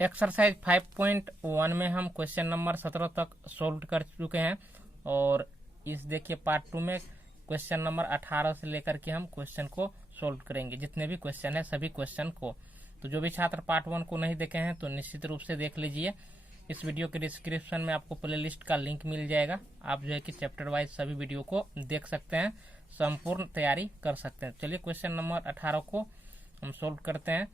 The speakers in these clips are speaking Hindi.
एक्सरसाइज 5.1 में हम क्वेश्चन नंबर 17 तक सोल्व कर चुके हैं और इस देखिए पार्ट 2 में क्वेश्चन नंबर 18 से लेकर के हम क्वेश्चन को सोल्व करेंगे। जितने भी क्वेश्चन है सभी क्वेश्चन को, तो जो भी छात्र पार्ट 1 को नहीं देखे हैं तो निश्चित रूप से देख लीजिए। इस वीडियो के डिस्क्रिप्शन में आपको प्लेलिस्ट का लिंक मिल जाएगा। आप जो है कि चैप्टर वाइज सभी वीडियो को देख सकते हैं, संपूर्ण तैयारी कर सकते हैं। चलिए क्वेश्चन नंबर 18 को हम सोल्व करते हैं।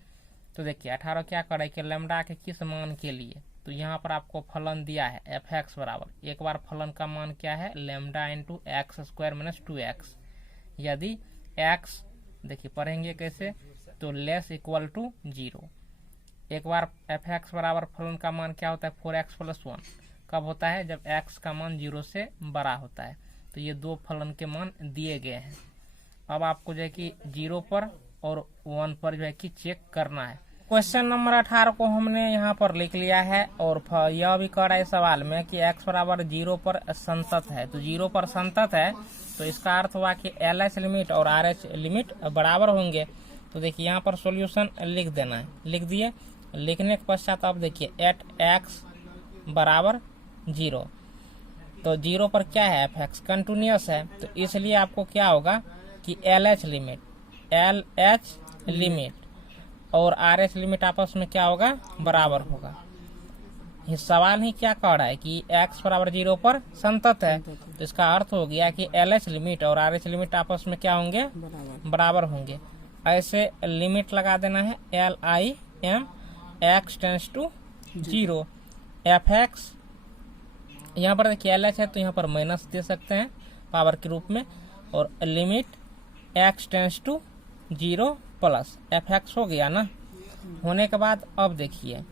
तो देखिए 18 क्या करे कि लैम्डा के किस मान के लिए, तो यहाँ पर आपको फलन दिया है एफ एक्स बराबर, एक बार फलन का मान क्या है lambda into x square minus 2x। यदि x देखिए पढ़ेंगे कैसे, तो लेस इक्वल टू 0। एक बार एफ एक्स बराबर फलन का मान क्या होता है 4x प्लस 1। कब होता है जब x का मान 0 से बड़ा होता है। तो ये दो फलन के मान दिए गए हैं। अब आपको जो है कि 0 पर और 1 पर जो है कि चेक करना है। क्वेश्चन नंबर 18 को हमने यहाँ पर लिख लिया है और यह भी कह रहा है सवाल में कि x बराबर 0 पर संतत है। तो 0 पर संतत है तो इसका अर्थ हुआ कि LH लिमिट और RH लिमिट बराबर होंगे। तो देखिए यहाँ पर सॉल्यूशन लिख देना है, लिख दिए। लिखने के पश्चात अब देखिए एट x बराबर 0, तो 0 पर क्या है fx कंटिन्यूअस है, तो इसलिए आपको क्या होगा कि LH लिमिट और RH लिमिट आपस में क्या होगा बराबर होगा। ये सवाल ही क्या कह रहा है कि x बराबर 0 पर संतत है, तो इसका अर्थ हो गया कि LH लिमिट और RH लिमिट आपस में क्या होंगे बराबर होंगे। ऐसे लिमिट लगा देना है LIM x tends to 0 fx। यहाँ पर देखिए LH है तो यहाँ पर माइनस दे सकते हैं पावर के रूप में, और limit x tends to 0 plus fx हो गया ना। होने के बाद अब देखिए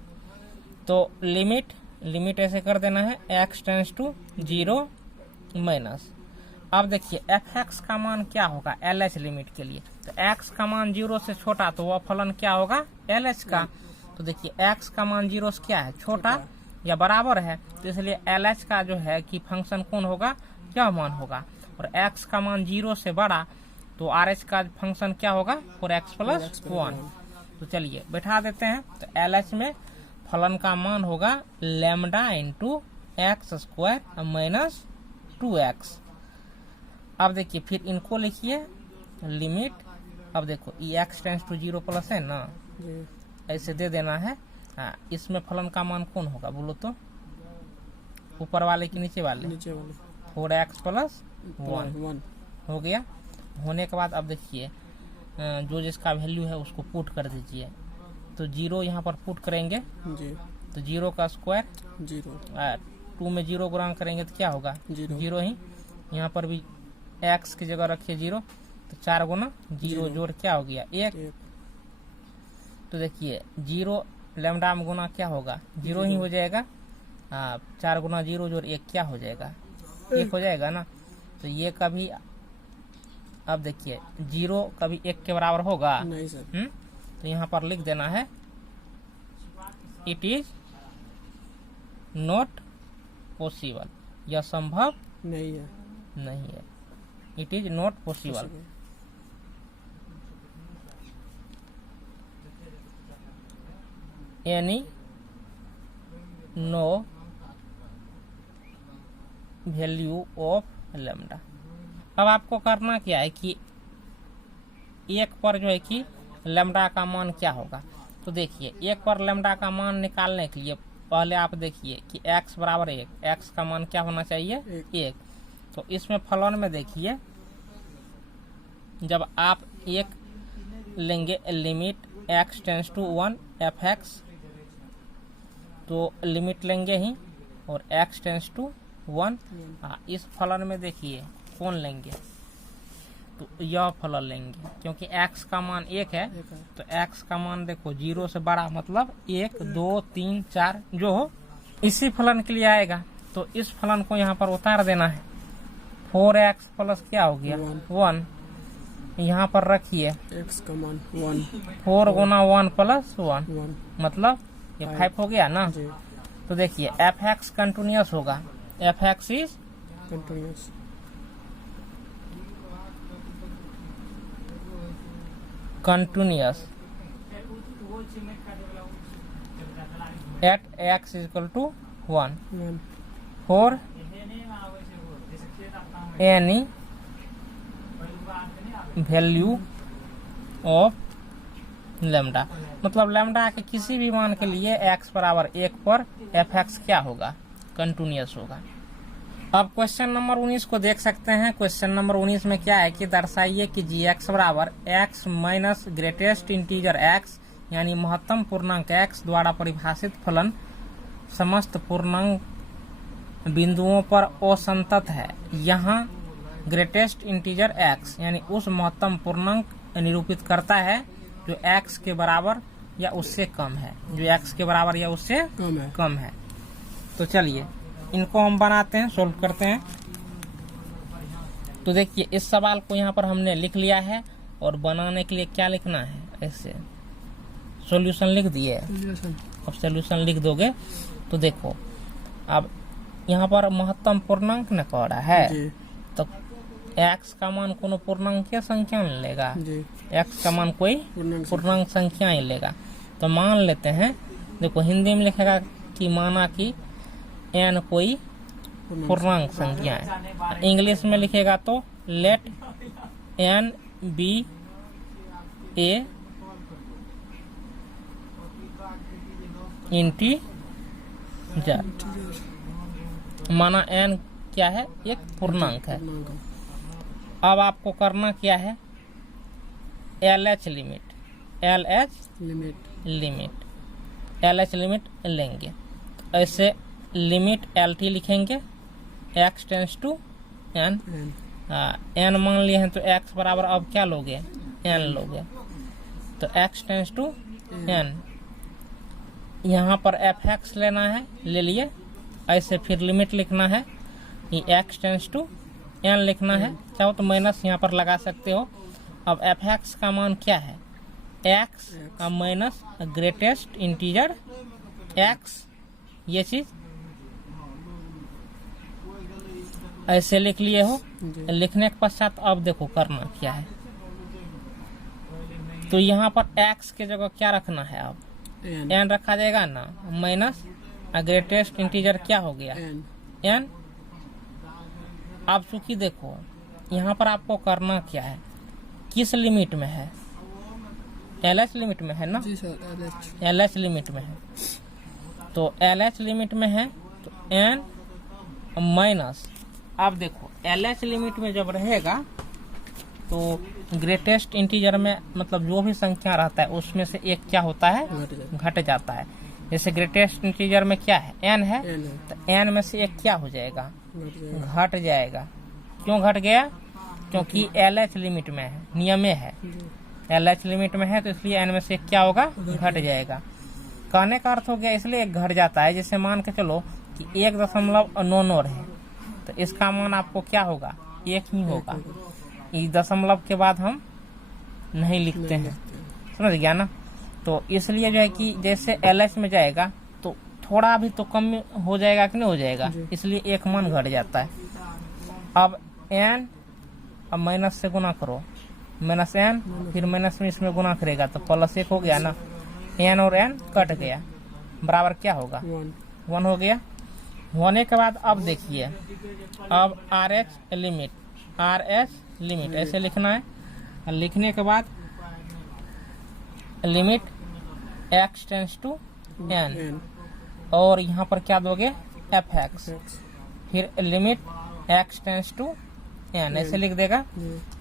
तो लिमिट ऐसे कर देना है x टेंस टू 0 माइनस। अब देखिए fx का मान क्या होगा LH लिमिट के लिए, तो x का मान 0 से छोटा तो वह फलन क्या होगा LH का। तो देखिए x का मान 0 से क्या है छोटा या बराबर है, तो इसलिए LH का जो है कि फंक्शन कौन होगा क्या मान होगा, और x का मान 0 से बड़ा तो RH का फंक्शन क्या होगा 4x प्लस 1। तो चलिए बैठा देते हैं। तो LH में फलन का मान होगा lambda into x square minus 2x। अब देखिए फिर इनको लिखिए लिमिट, अब देखो ये x टेंस टू 0 प्लस है ना, ऐसे दे देना है। हाँ, इसमें फलन का मान कौन होगा बोलो तो, ऊपर वाले की नीचे वाले 4x प्लस 1 हो गया। होने के बाद अब देखिए जो जिसका वैल्यू है उसको पुट कर दीजिए। तो 0 यहाँ पर पुट करेंगे जी। तो 0 का स्क्वायर 0, 2 में 0 गुणा करेंगे तो क्या होगा 0 ही। यहाँ पर भी x की जगह रखिए 0, तो 4 गुना 0 जोड़ क्या हो गया 1। तो देखिए 0 लैम्डा में गुना क्या होगा 0 ही हो जाएगा। 4 गुना 0 जोड़ 1 क्या हो जाएगा 1 हो जाएगा ना। तो ये कभी अब देखिए 0 कभी 1 के बराबर होगा नहीं सर। तो यहाँ पर लिख देना है इट इज नॉट पॉसिबल, यह संभव नहीं है। It is not possible. यानी नो वैल्यू ऑफ लैम्डा। अब आपको करना क्या है कि एक पर जो है कि लैम्डा का मान क्या होगा। तो देखिए एक पर लैम्डा का मान निकालने के लिए पहले आप देखिए कि x बराबर 1, x का मान क्या होना चाहिए 1। तो इसमें फलन में देखिए जब आप 1 लेंगे limit x tends to 1 fx, तो लिमिट लेंगे ही और x टेंस टू 1। इस फलन में देखिए कौन लेंगे, तो यह फलन लेंगे क्योंकि x का मान 1 है। तो x का मान देखो 0 से बड़ा मतलब 1 2 3 4 जो हो इसी फलन के लिए आएगा। तो इस फलन को यहाँ पर उतार देना है। 4x प्लस क्या हो गया 1, यहाँ पर रखिए x का मान 1, 4 गुना 1 प्लस 1 मतलब ये 5 हो गया ना। तो देखिए fx कंटिन्यूअस होगा, fx is continuous. At x equal to 1 for any value of lambda, मतलब लैम्डा के किसी भी मान के लिए x बराबर 1 पर fx क्या होगा, कंटिन्यूअस होगा। अब क्वेश्चन नंबर 19 को देख सकते हैं। क्वेश्चन नंबर 19 में क्या है कि दर्शाइए कि g(x) बराबर x minus greatest integer x यानी महत्तम पूर्णांक x द्वारा परिभाषित फलन समस्त पूर्णांक बिंदुओं पर असंतत है। यहाँ ग्रेटेस्ट इंटीजर x यानी उस महत्तम पूर्णांक निरूपित करता है जो x के बराबर या उससे कम है, जो x के बराबर या उससे कम है। तो चलिए इनको हम बनाते हैं, सोल्व करते हैं। तो देखिए इस सवाल को यहाँ पर हमने लिख लिया है और बनाने के लिए क्या लिखना है, ऐसे सॉल्यूशन लिख दिए। अब सॉल्यूशन लिख दोगे तो देखो अब यहाँ पर महत्तम पूर्णांक न कह रहा है, तो x का मान कोनो पूर्णांक संख्या में लेगा, x का मान कोई पूर्णांक संख्या ही लेगा। तो मान लेते हैं, देखो हिंदी में लिखेगा कि माना कि n कोई पूर्णांक संख्या है, इंग्लिश में लिखेगा तो let n be a integer. माना n क्या है, एक पूर्णांक है। अब आपको करना क्या है, LH लिमिट लेंगे। ऐसे लिमिट LT लिखेंगे, x tends to n, n मान लिए हैं तो x बराबर अब क्या लोगे, n लोगे, तो x टेंस टू n। यहाँ पर fx लेना है, ले लिए। ऐसे फिर लिमिट लिखना है, ये x टेंस टू n लिखना है, चाहो तो माइनस यहाँ पर लगा सकते हो। अब fx का मान क्या है, x का माइनस ग्रेटेस्ट इंटीजर x, ये चीज ऐसे लिख लिए हो। लिखने के पश्चात अब देखो करना क्या है, तो यहाँ पर x के जगह क्या रखना है, अब n रखा जाएगा ना, माइनस ग्रेटेस्ट इंटीजर क्या हो गया, n। अब चूंकि देखो यहाँ पर आपको करना क्या है, किस लिमिट में है, LH लिमिट में है ना, LH लिमिट में है। तो LH लिमिट में है तो n माइनस, अब देखो LH लिमिट में जब रहेगा तो ग्रेटेस्ट इंटीजर में मतलब जो भी संख्या रहता है उसमें से एक क्या होता है, घट जाता है। जैसे ग्रेटेस्ट इंटीजर में क्या है, n है, तो n में से एक क्या हो जाएगा, घट जाएगा। क्यों घट गया, क्योंकि LH लिमिट में है, नियम है, LH लिमिट में है तो इसलिए n में से एक क्या होगा, घट जाएगा। कहने का अर्थ हो गया इसलिए एक घट जाता है। जैसे मान के चलो कि 1.99 है तो इसका मान आपको क्या होगा, 1 ही होगा। इस दशमलव के बाद हम नहीं लिखते हैं, समझ गया ना। तो इसलिए जो है कि जैसे LH में जाएगा तो थोड़ा भी तो कम हो जाएगा कि नहीं हो जाएगा, इसलिए एक मान घट जाता है। अब n, अब माइनस से गुना करो, माइनस n, फिर माइनस में इसमें गुना करेगा तो प्लस 1 हो गया ना, n और n कट गया, बराबर क्या होगा, 1 हो गया। होने के बाद अब देखिए, अब RH लिमिट ऐसे लिखना है। लिखने के बाद limit x tends to n, और यहाँ पर क्या दोगे, fx, फिर limit x tends to n ऐसे लिख देगा।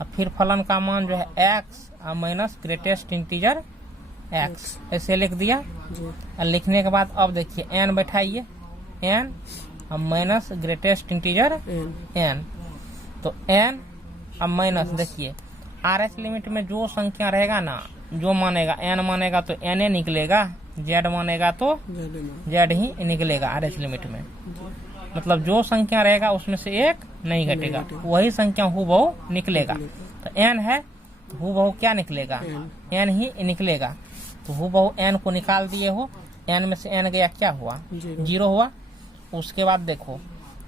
अब फिर फलन का मान जो है x minus greatest integer x ऐसे लिख दिया। और लिखने के बाद अब देखिए n बैठाइए, n अब माइनस ग्रेटेस्ट इंटीजर n, तो n अब माइनस, देखिए RH लिमिट में जो संख्या रहेगा ना, जो मानेगा n मानेगा तो n निकलेगा, z मानेगा तो z ही निकलेगा RH लिमिट में। मतलब जो संख्या रहेगा उसमें से एक नहीं घटेगा, वही संख्या हूबहू निकलेगा। तो n है तो हूबहू क्या निकलेगा, n ही निकलेगा। तो हूबहू n को निकाल दिए हो, n में से n गया क्या हुआ, 0 हुआ। उसके बाद देखो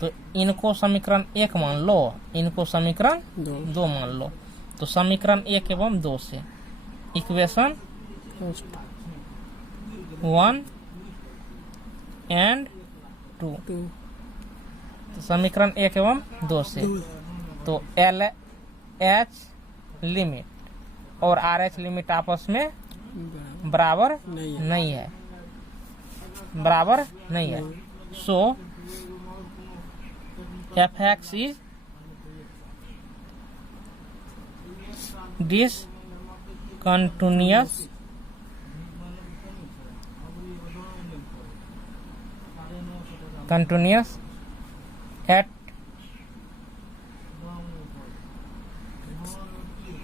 तो इनको समीकरण 1 मान लो, इनको समीकरण 2 मान लो। तो समीकरण 1 एवं 2 से इक्वेशन 1 एंड 2। तो समीकरण 1 एवं 2 से तो LH लिमिट और RH लिमिट आपस में बराबर नहीं है, बराबर नहीं है। सो fx is discontinuous at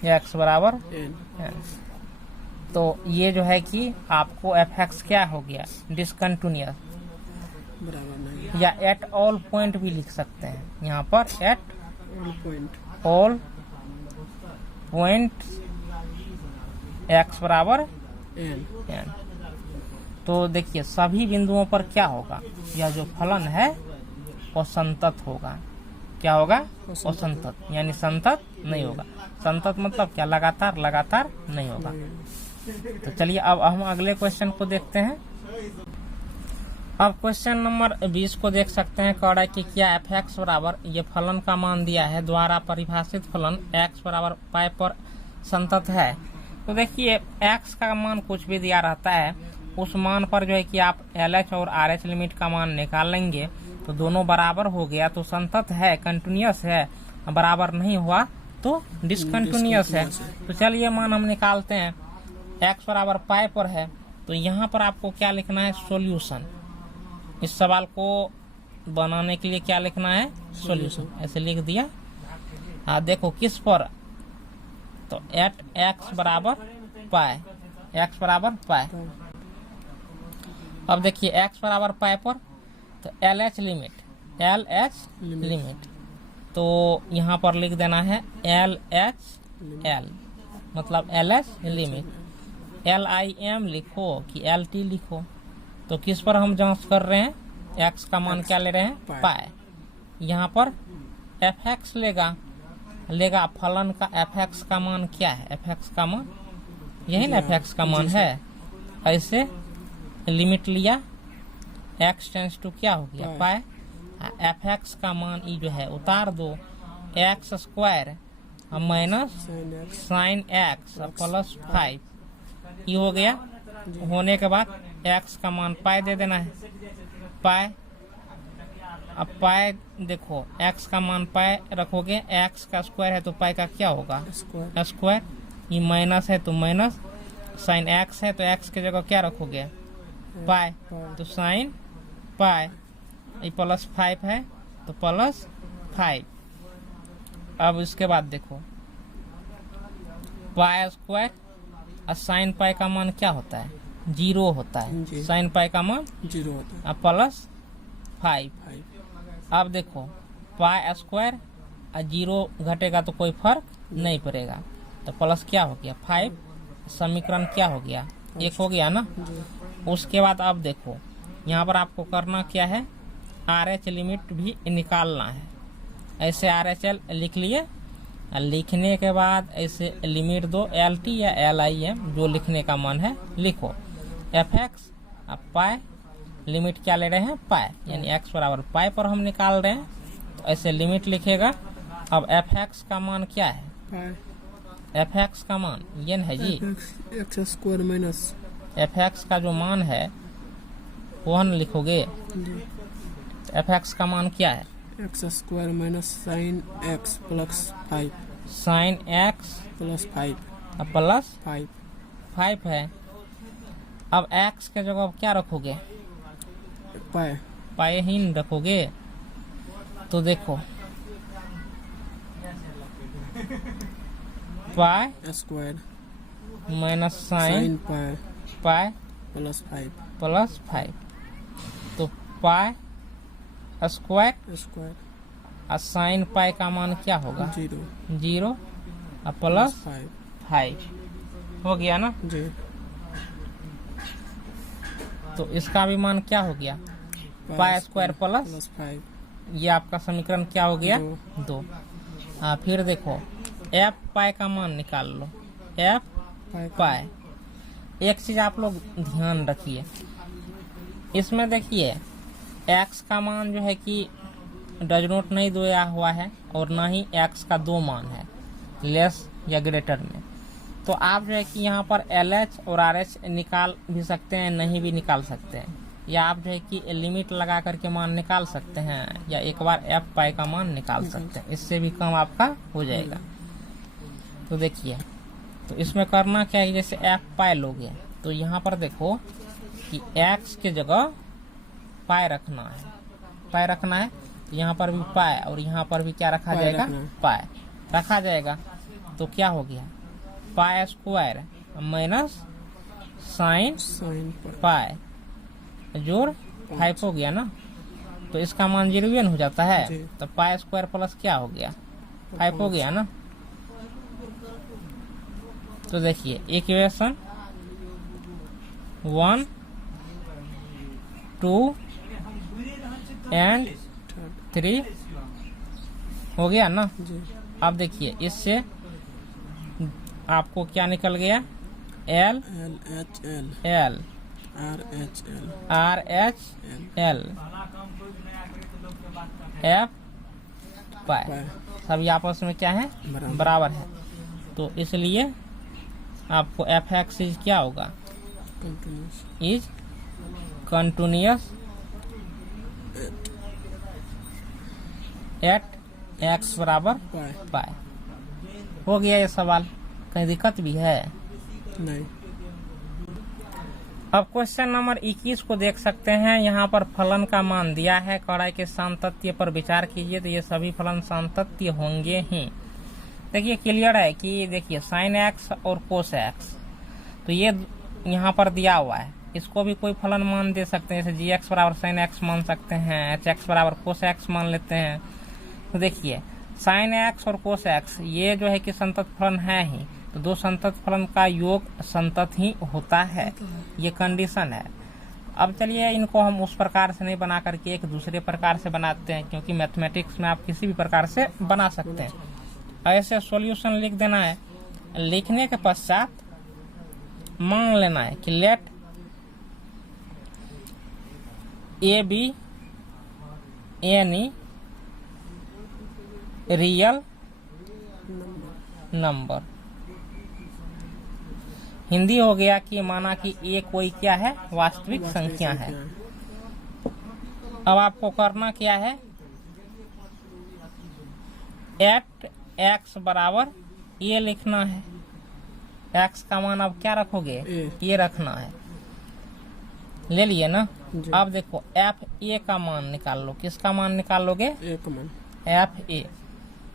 x बराबर n। तो ये जो है कि आपको fx क्या हो गया, डिसकंटिन्यूअस, या एट ऑल पॉइंट भी लिख सकते हैं यहाँ पर, एट ऑल पॉइंट x बराबर n। तो देखिए सभी बिंदुओं पर क्या होगा, यह जो फलन है वो संतत होगा। क्या होगा? वो संतत, यानी संतत नहीं होगा। संतत मतलब क्या? लगातार लगातार नहीं होगा। तो चलिए अब हम अगले क्वेश्चन को देखते हैं। अब क्वेश्चन नंबर 20 को देख सकते हैं। कह रहा है कि क्या fx बराबर, ये फलन का मान दिया है, द्वारा परिभाषित फलन x बराबर पाई पर संतत है। तो देखिए x का मान कुछ भी दिया रहता है, उस मान पर जो है कि आप LH और RH लिमिट का मान निकाल लेंगे तो दोनों बराबर हो गया तो संतत है, कंटिन्यूअस है। बराबर नहीं हुआ तो डिसकंटिन्यूअस है। तो चलिए मान हम निकालते हैं। x बराबर पाई पर है तो यहाँ पर आपको क्या लिखना है? सॉल्यूशन। इस सवाल को बनाने के लिए क्या लिखना है? सॉल्यूशन। ऐसे लिख दिया। देखो किस पर, तो एट x बराबर पाई, x बराबर पाई। अब देखिए x बराबर पाई पर तो LH लिमिट, LH लिमिट, तो यहाँ पर लिख देना है LH मतलब LH लिमिट। LIM लिखो कि LT लिखो। तो किस पर हम जांच कर रहे हैं? x का मान क्या ले रहे हैं? पाई। यहाँ पर fx लेगा फलन का fx का मान क्या है? fx का मान यही ना fx का मान है। ऐसे लिमिट लिया, x टेंस टू क्या हो गया? पाई। fx का मान ये जो है उतार दो, x square minus sine x plus 5 ये हो गया। होने के बाद x का मान पाई दे देना है, पाई। अब पाई देखो x का मान पाई रखोगे, x का स्क्वायर है तो पाई का क्या होगा? स्क्वायर। ये माइनस है तो माइनस, साइन x है तो x की जगह क्या रखोगे? पाई। तो साइन पाई। ये प्लस 5 है तो प्लस 5। अब इसके बाद देखो पाई स्क्वायर और साइन पाई का मान क्या होता है? 0 होता है। साइन पाई का मान 0 होता है। अब प्लस 5। अब देखो पाई स्क्वायर और 0 घटेगा तो कोई फर्क नहीं पड़ेगा, तो प्लस क्या हो गया? 5। समीकरण क्या हो गया? 1 हो गया ना। उसके बाद अब देखो यहाँ पर आपको करना क्या है? RH लिमिट भी निकालना है। ऐसे RHL लिख लिए, लिखने के बाद ऐसे लिमिट दो, LT या LIM जो लिखने का मन है लिखो। fx अब पाई, लिमिट क्या ले रहे हैं? पाई, यानी x बराबर पाई पर हम निकाल रहे हैं तो ऐसे लिमिट लिखेगा। अब fx का मान क्या है? fx का मान ये है जी, x स्क्वायर माइनस fx का जो मान है वो हम लिखोगे। fx का मान क्या है? x square minus sine x plus 5, sine x plus 5 plus 5 है। अब x के जगह क्या रखोगे? पाई। पाई ही रखोगे। तो देखो pi square minus sine pi plus 5, तो पाई स्क्वायर और साइन पाई का मान क्या होगा? 0 और प्लस 5 हो गया ना जी। तो इसका भी मान क्या हो गया? Pi square plus 5। ये आपका समीकरण क्या हो गया? 2। फिर देखो f पाई का मान निकाल लो, f पाई। एक चीज आप लोग ध्यान रखिए, इसमें देखिए x का मान जो है कि डज नॉट नहीं दिया हुआ है और ना ही x का 2 मान है लेस या ग्रेटर में। तो आप जो है कि यहाँ पर LH और RH निकाल भी सकते हैं, नहीं भी निकाल सकते हैं, या आप जो है कि लिमिट लगा करके मान निकाल सकते हैं, या एक बार f पाई का मान निकाल सकते हैं, इससे भी कम आपका हो जाएगा। तो देखिए, तो इसमें करना क्या है, जैसे f पाई लोगे तो यहाँ पर देखो कि x के जगह पाई रखना है, तो यहाँ पर भी पाई और यहाँ पर भी क्या रखा जाएगा, पाई रखा जाएगा। तो क्या हो गया, pi square minus sine pi जोड़ 5 हो गया ना। तो इसका मान 0 हो जाता है, तो पाई स्क्वायर प्लस क्या हो गया, 5 हो गया ना। तो देखिए इक्वेशन 1, 2 एंड 3 हो गया ना। अब देखिए इससे आपको क्या निकल गया, L R H L F पाई सभी आपस में क्या है, बराबर है। तो इसलिए आपको fx इज क्या होगा, इज कंटिन्यूअस एट x बराबर पाई। हो गया ये सवाल, कहीं दिक्कत भी है नहीं। अब क्वेश्चन नंबर 21 को देख सकते हैं। यहाँ पर फलन का मान दिया है, कड़ाई के सामतत्य पर विचार कीजिए तो ये सभी फलन सामतत्य होंगे ही। देखिए क्लियर है कि देखिए साइन x और कोस x, तो ये यहाँ पर दिया हुआ है, इसको भी कोई फलन मान दे सकते हैं, जैसे gx बराबर साइन x मान सकते हैं, hx बराबर कोस x मान लेते हैं। तो देखिए साइन x और कोस x ये जो है कि संतत फलन है ही, तो दो संतत फलन का योग संतत ही होता है, ये कंडीशन है। अब चलिए इनको हम उस प्रकार से नहीं बना करके एक दूसरे प्रकार से बनाते हैं, क्योंकि मैथमेटिक्स में आप किसी भी प्रकार से बना सकते हैं। ऐसे सॉल्यूशन लिख देना है, लिखने के पश्चात मान लेना है कि let a B any real number. Hindi हो गया कि माना कि ए कोई क्या है, वास्तविक संख्या है। अब आपको करना क्या है, एट एक्स बराबर ये लिखना है, एक्स का मान अब क्या रखोगे, ये रखना है, ले लिए ना। अब देखो एफ ए का मान निकाल लो, किसका मान निकाल लोगे, एफ ए।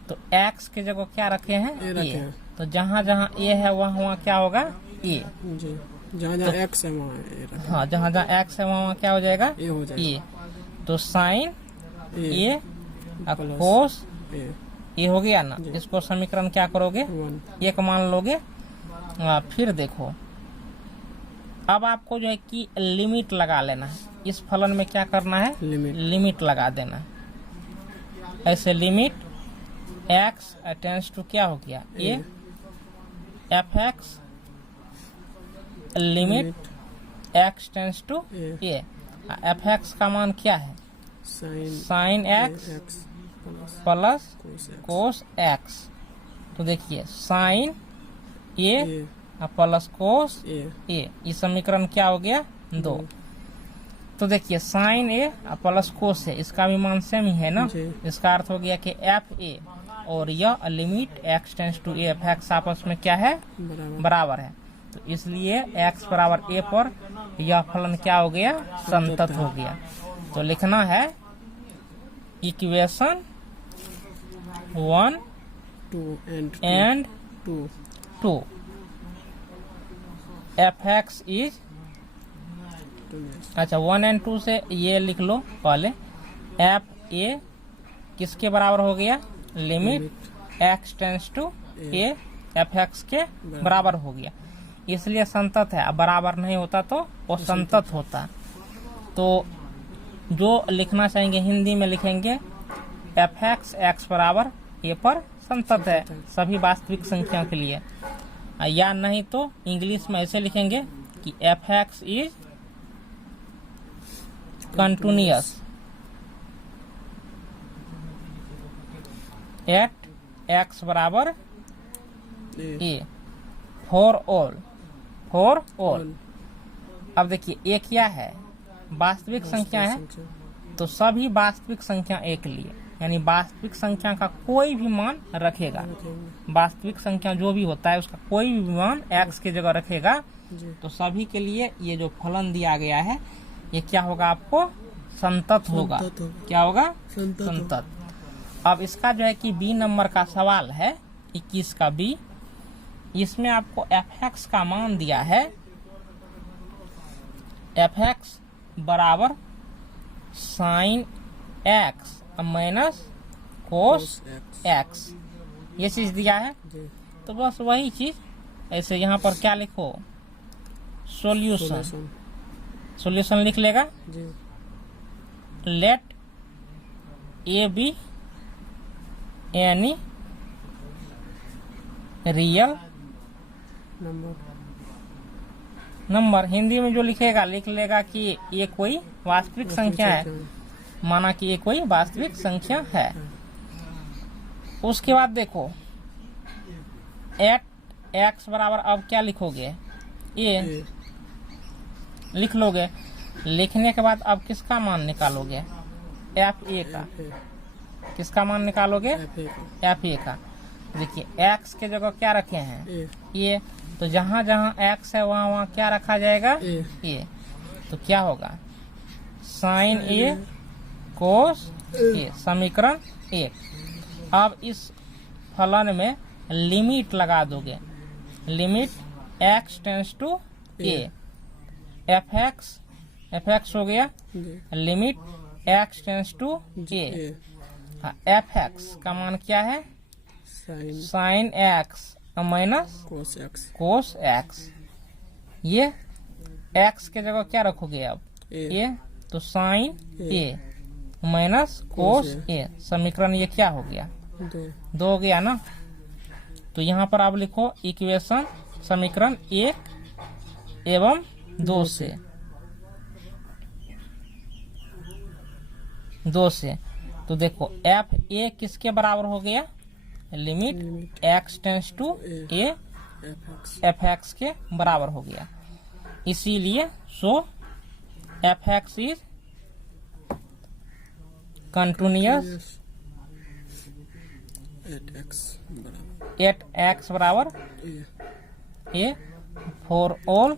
तो एक्स के जगह क्या रखे हैं, ए। तो जहाँ जहाँ ए है वहाँ वहाँ क्या होगा, ए। जहाँ जहाँ एक्स है वहाँ ए। हाँ, जहाँ जहाँ एक्स है वहाँ क्या हो जाएगा, ए हो जाएगा। ए। तो साइन ए कोस ये हो गया ना। इसको समीकरण क्या करोगे, एक मान लोगे। फिर देखो अब आपको जो है कि लिमिट लगा लेना है, इस फलन में क्या करना है, लिमिट लगा देना है। ऐसे लिमिट x टेंस टू क्या हो गया, a f x, limit x tends to a. F x का मान क्या है, sine x plus cos x. तो देखिए साइन ए प्लस कोस ए, ये समीकरण क्या हो गया, 2। तो देखिए साइन ए प्लस कोस है, इसका भी मान सेम ही है ना। इसका अर्थ हो गया कि एफ ए और यह limit x tends to a f x आपस में क्या है, बराबर है। तो इसलिए x बराबर ए पर यह फलन क्या हो गया, संतत हो गया। तो लिखना है equation 1 and 2 f x is, अच्छा 1 एंड 2 से ये लिख लो पहले, एफ ए किसके बराबर हो गया, limit x tends to a f x के बराबर हो गया, इसलिए संतत है। अब बराबर नहीं होता तो वो संतत होता। तो जो लिखना चाहेंगे हिंदी में लिखेंगे एफ एक्स एक्स बराबर ए पर संतत है सभी वास्तविक संख्या के लिए, या नहीं तो इंग्लिश में ऐसे लिखेंगे कि f x is continuous at x बराबर ए ए फॉर ऑल। अब देखिए ए क्या है, वास्तविक संख्या है, तो सभी वास्तविक संख्या ए के लिए, यानी वास्तविक संख्या का कोई भी मान रखेगा, वास्तविक संख्या जो भी होता है उसका कोई भी मान एक्स की जगह रखेगा, तो सभी के लिए ये जो फलन दिया गया है ये क्या होगा, आपको संतत होगा। क्या होगा, संतत। अब इसका जो है कि बी नंबर का सवाल है 21 का बी, इसमें आपको एफ एक्स का मान दिया है, एफ एक्स बराबर sine x minus cos x, ये चीज दिया है। तो बस वही चीज ऐसे यहाँ पर क्या लिखो, सॉल्यूशन लिख लेगा। Let a B any real number, Hindi में जो लिखेगा लिख लेगा कि ये कोई वास्तविक संख्या है, माना कि ये कोई वास्तविक संख्या है। उसके बाद देखो एट एक्स बराबर, अब क्या लिखोगे, ए लिख लोगे। लिखने के बाद अब किसका मान निकालोगे, एफ ए का। किसका मान निकालोगे, एफ ए का। देखिए एक्स के जगह क्या रखे हैं, ए, तो जहाँ जहाँ एक्स है वहाँ वहाँ क्या रखा जाएगा, ए। तो क्या होगा, साइन ए कोस ए, समीकरण 1। अब इस फलन में लिमिट लगा दोगे, limit x tends to a, f x हो गया, limit x tends to a. F x का मान क्या है, sine x minus cos x. ये एक्स के जगह क्या रखोगे अब, ए, तो साइन ए माइनस कोस ए, समीकरण ये क्या हो गया, 2 हो गया ना। तो यहाँ पर आप लिखो इक्वेशन समीकरण 1 एवं 2 से। तो देखो एफ ए किसके बराबर हो गया, limit x tends to a, f x के बराबर हो गया। इसीलिए so f x is continuous at x बराबर a for all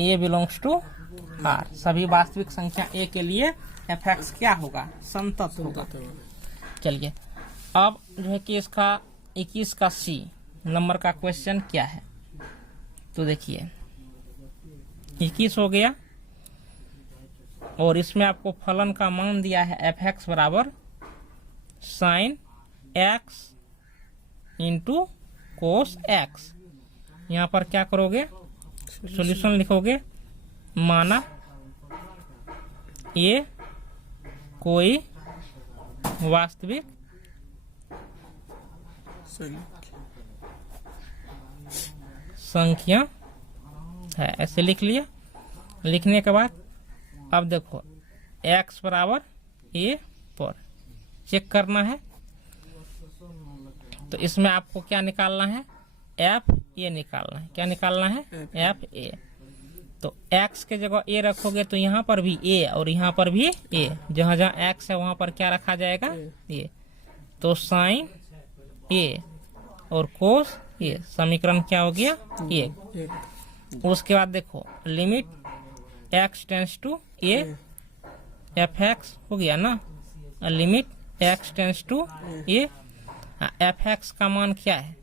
a belongs to R. सभी वास्तविक संख्या ए के लिए एफ एक्स क्या होगा, संतत होगा। चलिए अब जो है कि इसका 21 का सी नंबर का क्वेश्चन क्या है, तो देखिए 21 हो गया और इसमें आपको फलन का मान दिया है एफ एक्स बराबर sine x into cos x. यहाँ पर क्या करोगे, सॉल्यूशन लिखोगे, माना ये कोई वास्तविक संख्या है, ऐसे लिख लिया। लिखने के बाद अब देखो x बराबर a पर चेक करना है, तो इसमें आपको क्या निकालना है, एफ ए निकालना है। क्या निकालना है, एफ ए। तो x के जगह a रखोगे तो यहाँ पर भी a और यहाँ पर भी a, जहाँ जहाँ x है वहाँ पर क्या रखा जाएगा, a। तो साइन a और कोस a, समीकरण क्या हो गया, 1। उसके बाद देखो limit x tends to a, f x हो गया ना, limit x tends to a, f x का मान क्या है,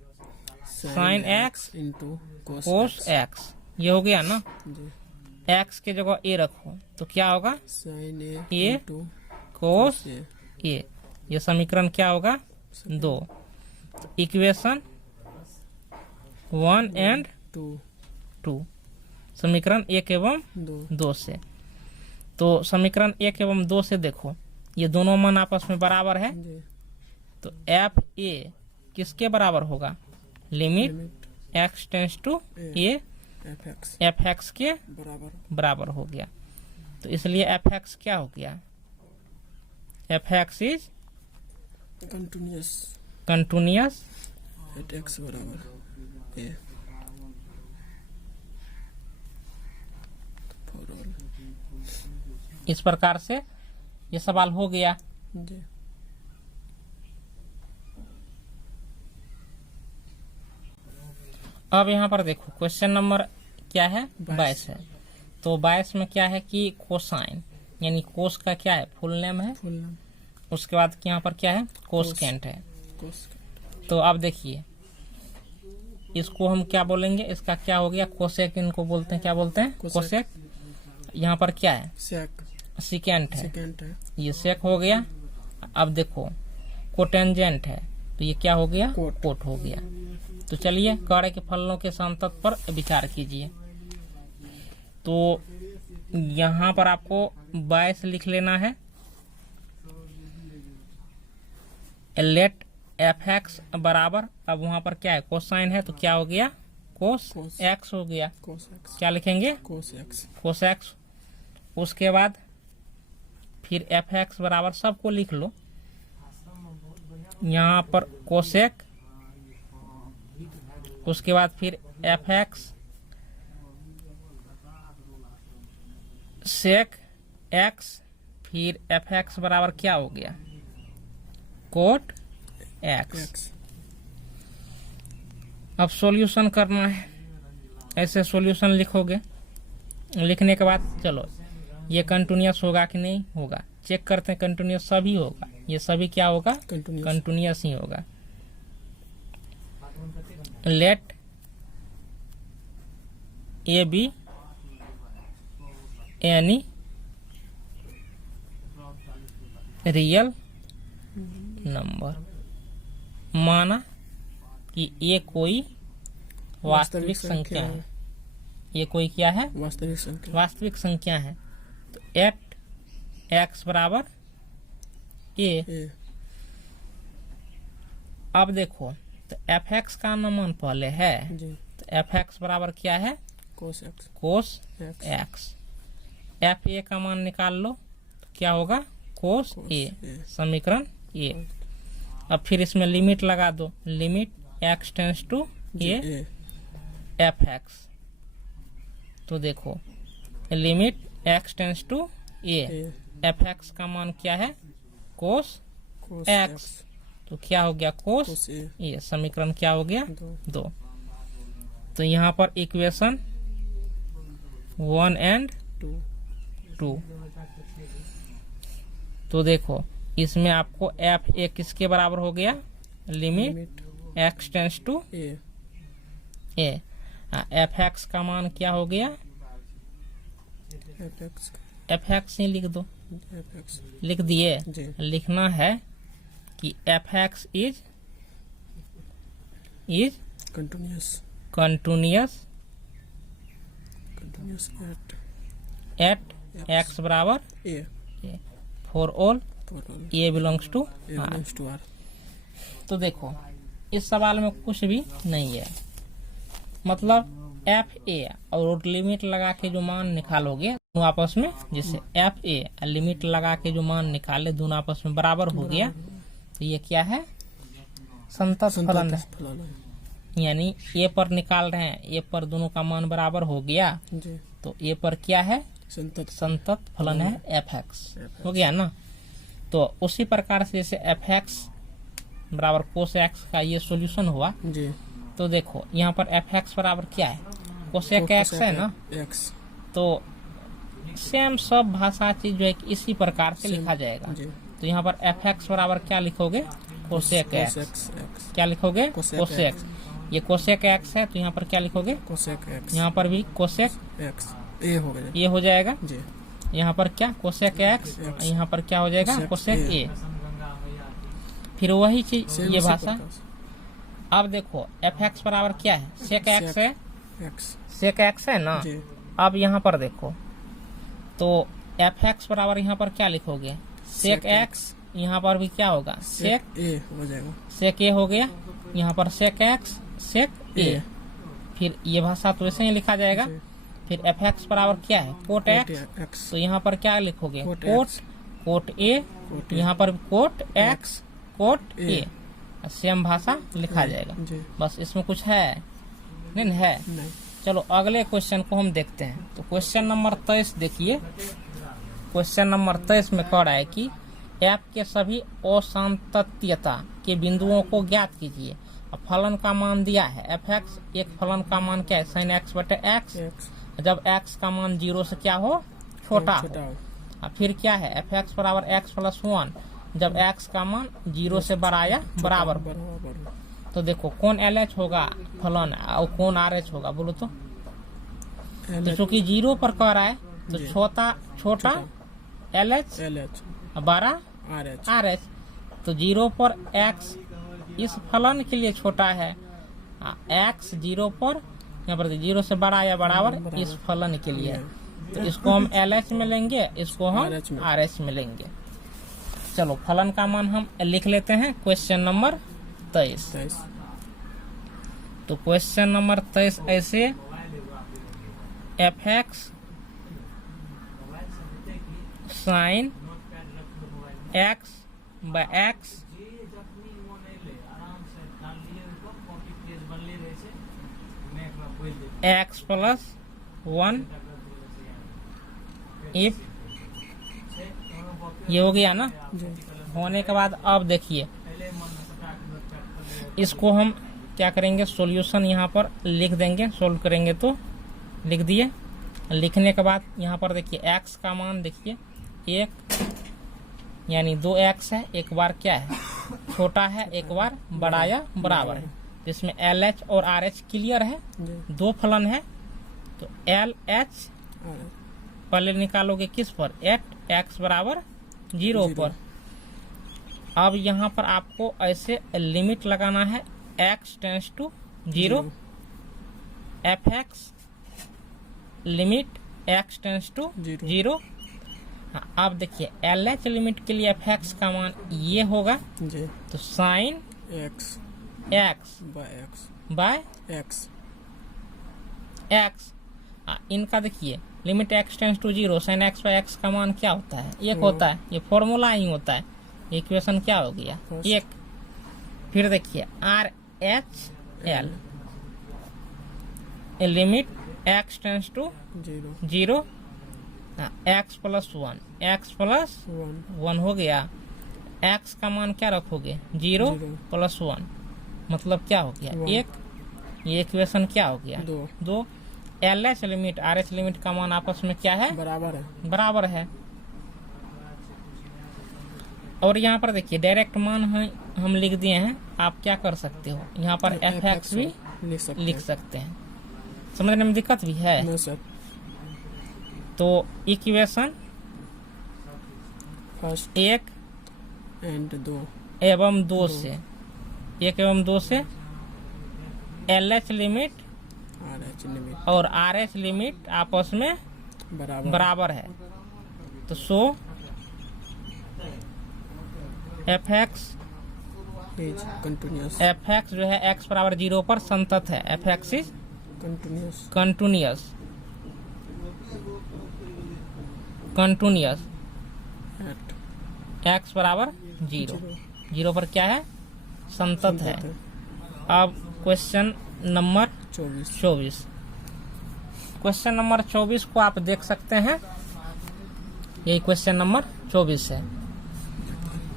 sine x into cos x, ये हो गया ना। x के जगह a रखो तो क्या होगा, साइन ए कोस ए, ये समीकरण क्या होगा, 2। इक्वेशन 1 एंड 2, समीकरण 1 एवं 2 से। तो समीकरण 1 एवं 2 से देखो ये दोनों मान आपस में बराबर है, तो एफ ए किसके बराबर होगा, limit x tends to a, f x के बराबर हो गया। तो इसलिए एफ एक्स क्या हो गया, F x is continuous at x बराबर ए फॉर ऑल। इस प्रकार से ये सवाल हो गया। जी अब यहाँ पर देखो क्वेश्चन नंबर क्या है, 22 है। तो 22 में क्या है कि कोसाइन यानी कोस का क्या है, फुल नेम है। फुल नाम उसके बाद यहाँ पर क्या है, कोसकेंट है। तो अब देखिए इसको हम क्या बोलेंगे, इसका क्या हो गया, कोसेक इनको बोलते हैं, क्या बोलते हैं, कोसेक। यहाँ पर क्या है, सिकेंट है, ये सेक हो गया। अब देखो कोटेंजेंट है, तो ये क्या हो गया, कोट हो गया। तो चलिए कार्य के फलनों के संतत पर विचार कीजिए। तो यहाँ पर आपको 22 लिख लेना है। लेट एफ एक्स बराबर, अब वहां पर क्या है, कोसाइन है, तो क्या हो गया, कोस एक्स हो गया। क्या लिखेंगे, कोस एक्स। उसके बाद फिर एफ एक्स बराबर, सबको लिख लो, यहाँ पर कोसेक। उसके बाद फिर एफ एक्स सेक एक्स, फिर एफ एक्स बराबर क्या हो गया, कोट एक्स। अब सॉल्यूशन करना है, ऐसे सॉल्यूशन लिखोगे। लिखने के बाद चलो ये कंटिन्यूअस होगा कि नहीं होगा, चेक करते हैं। कंटिन्यूअस सभी होगा, ये सभी क्या होगा, कंटिन्यूअस ही होगा। Let a B any real number, माना कि ये कोई वास्तविक संख्या है। ये कोई क्या है, वास्तविक संख्या है। तो एट एक्स बराबर ए। अब देखो तो एफ एक्स का मान पहले है, तो एफ एक्स बराबर क्या है, कोस एक्स। एफ ए का मान निकाल लो, तो क्या होगा, कोस ए, समीकरण ए। अब फिर इसमें लिमिट लगा दो, limit x tends to a f x. तो देखो limit x tends to a f x का मान क्या है, कोस एक्स। तो क्या हो गया, कोस ए, समीकरण क्या हो गया, 2। तो यहाँ पर इक्वेशन 1 एंड 2। तो देखो इसमें आपको एफ ए किसके बराबर हो गया, limit x tends to a. F x का मान क्या हो गया, एफ एक्स ही लिख दो, लिख दिए। लिखना है कि f x is continuous at x बराबर a for all a belongs to R. तो देखो इस सवाल में कुछ भी नहीं है, मतलब एफ ए और लिमिट लगा के जो मान निकालोगे दोनों आपस में, जैसे एफ ए लिमिट लगा के जो मान निकाले दोनों आपस में बराबर हो गया, तो ये क्या है, संतत फलन है। यानी ए पर निकाल रहे हैं, ए पर दोनों का मान बराबर हो गया, तो ए पर क्या है, संतत फलन है एफ एक्स, हो गया ना। तो उसी प्रकार से जैसे एफ एक्स बराबर कोस एक्स का ये सॉल्यूशन हुआ जी। तो देखो यहाँ पर एफ एक्स बराबर क्या है, कोसेक एक्स है ना, तो सेम सब भाषा चीज जो है इसी प्रकार से लिखा जाएगा। तो यहाँ पर एफ एक्स बराबर क्या लिखोगे, कोसेक एक्स। क्या लिखोगे, कोसेक। ये कोसेक एक्स है, तो यहाँ पर क्या लिखोगे, कोसेक एक्स। यहाँ पर भी कोसेक एक्स ये हो जाएगा। यहाँ पर क्या, कोसेक एक्स, यहाँ पर क्या हो जाएगा, कोसेक ए। फिर वही चीज ये भाषा। अब देखो एफ एक्स बराबर क्या है, सेक एक्स है, सेक एक्स है ना। अब यहाँ पर देखो तो एफ एक्स बराबर यहाँ पर क्या लिखोगे, सेक एक्स। यहाँ पर भी क्या होगा, सेक ए हो जाएगा, सेक ए हो गया। यहाँ पर सेक एक्स सेक ए। फिर ये भाषा तो वैसे ही लिखा जाएगा। फिर एफ एक्स बराबर क्या है, कोट एक्स। तो यहाँ पर क्या लिखोगे, कोट ए। यहाँ पर cot x cot a, same भाषा लिखा जाएगा। जी बस इसमें कुछ है नहीं है। नहीं। चलो अगले क्वेश्चन को हम देखते हैं। तो क्वेश्चन नंबर 23 देखिए। क्वेश्चन नंबर 23 में कह रहा है कि एफ के सभी असांतत्यता के बिंदुओं को ज्ञात कीजिए। अब फलन का मान दिया है एफ एक्स, एक फलन का मान क्या है sin x बटे एक्स, जब x का मान 0 से क्या हो छोटा हो। और फिर क्या है एफ एक्स बराबर एक्स प्लस 1, जब x का मान 0 से बड़ा या बराबर हो। तो देखो कौन एल एच होगा फलन और कौन आर एच होगा बोलो तो चूंकि 0 पर कह रहा है तो छोटा एल एच बड़ा आर एच। तो 0 पर x इस फलन के लिए छोटा है, x 0 पर यहाँ पर 0 से बड़ा या बराबर इस फलन के लिए। तो इसको हम एल एच में लेंगे, इसको हम आर एच में लेंगे। चलो फलन का मान हम लिख लेते हैं क्वेश्चन नंबर 23। तो क्वेश्चन नंबर 23 ऐसे f x sine x by x x plus 1 if ये हो गया ना। होने के बाद अब देखिए इसको हम क्या करेंगे सॉल्यूशन यहाँ पर लिख देंगे। सोल्व करेंगे तो लिख दिए। लिखने के बाद यहाँ पर देखिए x का मान देखिए 1 यानी 2x है, एक बार क्या है छोटा है, एक बार बड़ा या बराबर है। जिसमें एल एच और आर एच क्लियर है, दो फलन है। तो एल एच पहले निकालोगे किस पर एट एक्स बराबर 0 पर। अब यहाँ पर आपको ऐसे लिमिट लगाना है x tends to 0 f x limit x tends to 0। अब देखिए एल एच लिमिट के लिए एफ एक्स का मान ये होगा जी। तो साइन एक्स बाय एक्स इनका देखिए limit x tends to 0 sine x by x का मान क्या होता है 1 होता है। ये फॉर्मूला ही होता है। इक्वेशन क्या हो गया 1। फिर देखिए R H L limit x tends to 0 x plus 1 हो गया। x का मान क्या रखोगे 0 प्लस 1 मतलब क्या हो गया 1। ये इक्वेशन क्या हो गया 2। L H limit R H limit का मान आपस में क्या है बराबर है। और यहाँ पर देखिए डायरेक्ट मान हम लिख दिए हैं। आप क्या कर सकते हो यहाँ पर एफ एक्स भी लिख सकते हैं। समझने में दिक्कत भी है तो इक्वेशन 1 एंड 2 एवं 2 से 1 एवं 2 से एल एच लिमिट और आर एच लिमिट आपस में बराबर है। तो सो एफ एक्स जो है x बराबर 0 पर संतत है। F x is continuous x बराबर 0 पर क्या है संतत है। अब क्वेश्चन नंबर 24 क्वेश्चन नंबर 24 को आप देख सकते हैं। यही क्वेश्चन नंबर 24 है।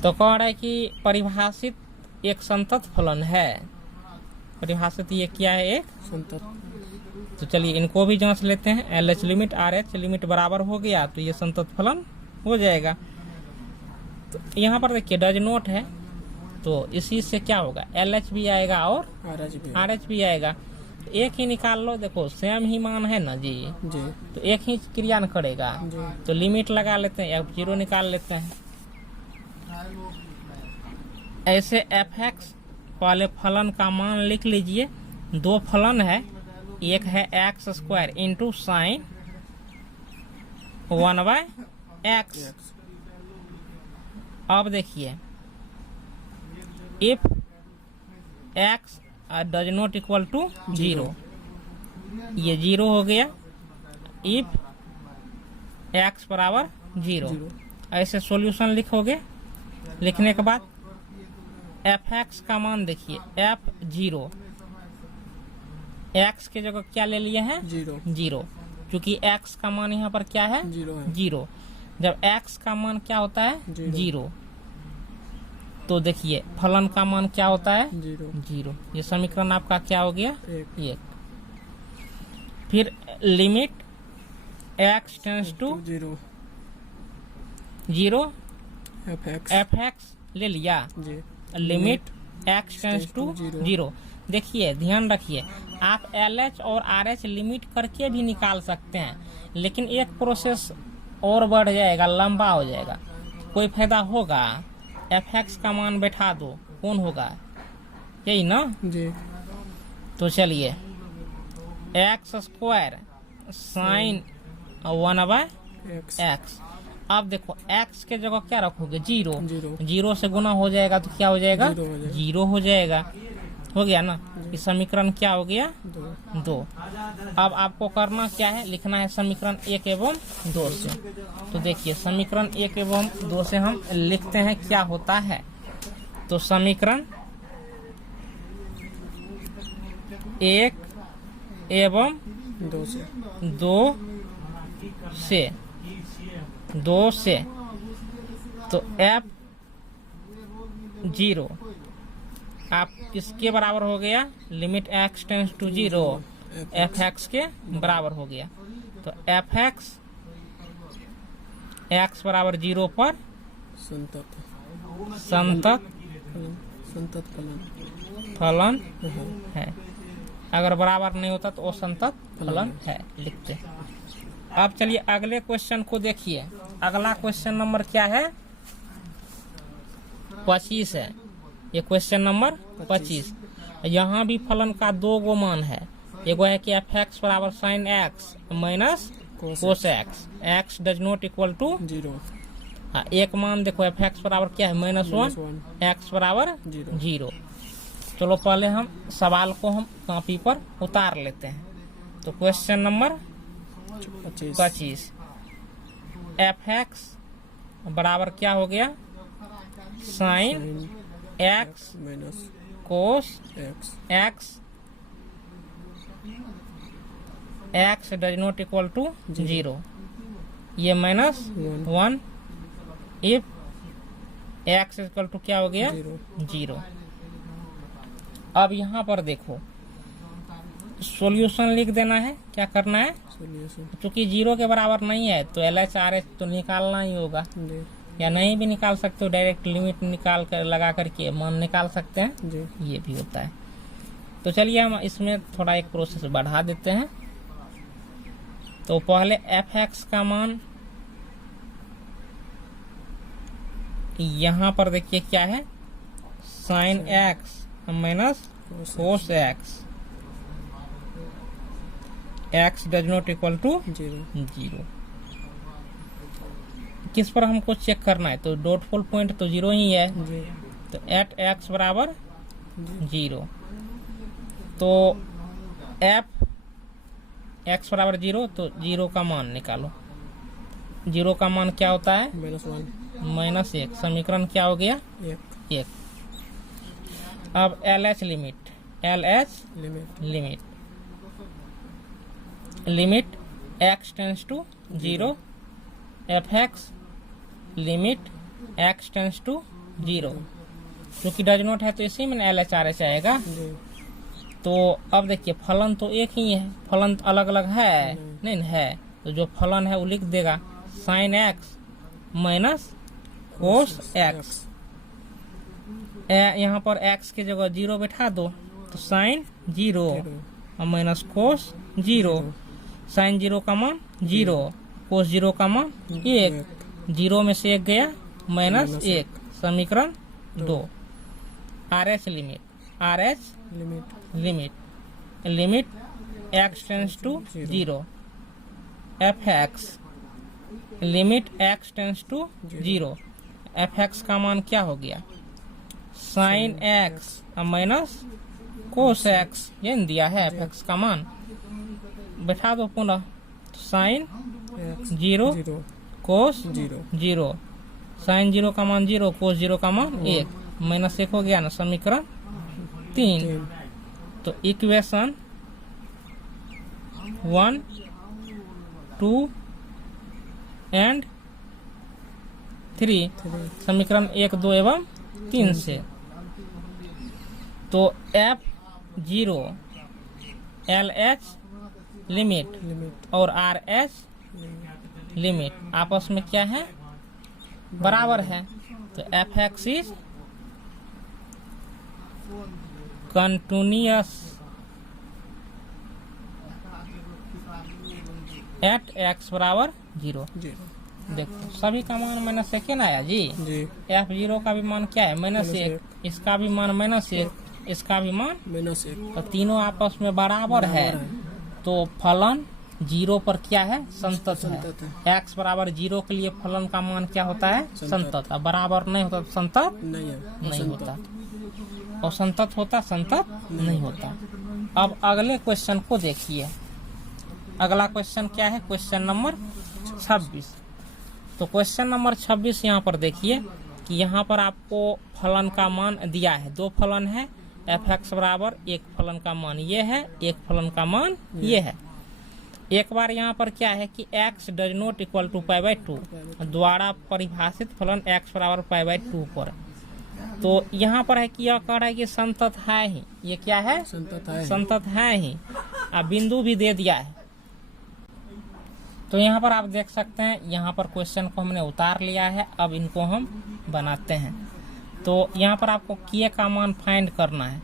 तो कह रहा है कि परिभाषित एक संतत फलन है। परिभाषित ये क्या है एक संतत। तो चलिए इनको भी जांच लेते हैं। L H limit R H limit बराबर हो गया तो ये संतत फलन हो जाएगा। तो यहाँ पर देखिए डज नोट है तो इसी से क्या होगा एल एच भी आएगा और आर एच भी आएगा। तो एक ही निकाल लो। देखो सेम ही मान है ना जी तो एक ही क्रिया न करेगा। तो लिमिट लगा लेते हैं f0 निकाल लेते हैं। ऐसे एफ एक्स पहले फलन का मान लिख लीजिए। दो फलन है, एक है x square into sine 1 by x. अब देखिए if x does not equal to 0 ये 0 हो गया। इफ एक्स बराबर 0 ऐसे सॉल्यूशन लिखोगे। लिखने के बाद एफ एक्स का मान देखिए F0, एक्स के जगह क्या ले लिए हैं? जीरो। जीरो, क्योंकि एक्स का मान यहाँ पर क्या है? जीरो है। जीरो। जब एक्स का मान क्या होता है? जीरो, तो देखिए फलन का मान क्या होता है? जीरो। जीरो। ये समीकरण आपका क्या हो गया? एक। फिर limit x tends to zero, zero, f x ले लिया, जी, limit x tends to zero. Zero. देखिए ध्यान रखिए, आप LH और RH लिमिट करके भी निकाल सकते हैं, लेकिन एक प्रोसेस और बढ़ जाएगा, लंबा हो जाएगा, कोई फायदा होगा? fx का मान बैठा दो, कौन होगा? यही ना जी। तो चलिए एक्स स्क्वायर साइन 1/x। अब देखो x के जगह क्या रखोगे? जीरो। जीरो से गुना हो जाएगा तो क्या हो जाएगा? जीरो हो जाएगा। हो गया ना? इस समीकरण क्या हो गया? दो। अब आपको करना क्या है? लिखना है समीकरण 1 एवं 2 से। तो देखिए समीकरण 1 एवं 2 से हम लिखते हैं क्या होता है। तो समीकरण 1 एवं 2 से तो F0 आप किसके बराबर हो गया? Limit x tends to zero, fx के बराबर हो गया। तो fx x बराबर 0 पर संतत फलन है। अगर बराबर नहीं होता तो असंतत फलन है, लिखते हैं। अब चलिए अगले क्वेश्चन को देखिए। अगला क्वेश्चन नंबर क्या है? 25 है। ये क्वेश्चन नंबर 25। यहाँ भी फलन का दो गो मान है। एगो है कि fx बराबर sine x minus cos x, x does not equal to zero. हाँ, एक मान देखो fx बराबर क्या है? -1, एक्स बराबर 0। चलो पहले हम सवाल को हम कॉपी पर उतार लेते हैं। तो क्वेश्चन नंबर 25, fx बराबर क्या हो गया? Sine x minus cos x, x does not equal to 0। ये -1 इफ एक्स इक्वल टू क्या हो गया? 0। अब यहाँ पर देखो सॉल्यूशन लिख देना है। क्या करना है? क्योंकि 0 के बराबर नहीं है तो LH RH तो निकालना ही होगा, या नहीं भी निकाल सकते हो, डायरेक्ट लिमिट निकाल कर लगा करके मान निकाल सकते हैं जी। ये भी होता है। तो चलिए हम इसमें थोड़ा एक प्रोसेस बढ़ा देते हैं। तो पहले fx का मान यहाँ पर देखिए क्या है? Sine x minus cos x, x does not equal to 0। किस पर हमको चेक करना है? तो डॉटफुल पॉइंट तो 0 ही है जी। तो एट एक्स बराबर 0, तो एफ एक्स बराबर 0, तो 0 का मान निकालो। 0 का मान क्या होता है? -1। समीकरण क्या हो गया? 1। अब LH limit x tends to 0, fx limit x tends to 0, क्योंकि डज नॉट है तो इसी में LH RH आएगा। तो अब देखिए फलन तो एक ही है, फलन अलग अलग है नहीं है, तो जो फलन है वो लिख देगा sign x minus cos x. यहाँ पर x के जगह 0 बैठा दो तो साइन 0 और माइनस कोस 0। साइन 0 का मान 0, कोस 0 का मान 1, 0 में से 1 गया -1। समीकरण 2। RH limit x tends to 0, fx limit x tends to 0, fx का मान क्या हो गया? Sine x minus cos x, ये दिया है fx का मान, बैठा दो पुनः। साइन 0 कोस 0, साइन 0 का मान 0, कोस 0 का मान 1, -1 हो गया ना, समीकरण 3। तो इक्वेशन 1, 2 एंड 3 समीकरण 1, 2 एवं 3 से। तो F0 LH लिमिट और RH लिमिट आपस में क्या है, बराबर है। तो Fx is continuous at x बराबर 0। देखो सभी का मान -1 आया जी। F0 का भी मान क्या है, -1, इसका भी मान -1, इसका भी मान -1। तो तीनों आपस में बराबर है। तो फलन 0 पर क्या है, संतत है। x बराबर 0 के लिए फलन का मान क्या होता है, संतत। अब बराबर नहीं होता तो संतत नहीं होता, और संतत होता संतत नहीं होता। अब अगले क्वेश्चन को देखिए। अगला क्वेश्चन क्या है, क्वेश्चन नंबर 26। तो क्वेश्चन नंबर 26 यहाँ पर देखिए कि यहाँ पर आपको फलन का मान दिया है। 2 फलन है, fx बराबर 1 फलन का मान ये है, 1 फलन का मान ये है। एक बार यहाँ पर क्या है कि x does not equal to π/2 द्वारा परिभाषित फलन x बराबर π/2 पर। तो यहाँ पर है कि यह कह रहा है कि संतत है ही, ये क्या है, संतत है ही। अब बिंदु भी दे दिया है। तो यहाँ पर आप देख सकते हैं, यहाँ पर क्वेश्चन को हमने उतार लिया है। अब इनको हम बनाते हैं। तो यहाँ पर आपको k का मान फाइंड करना है।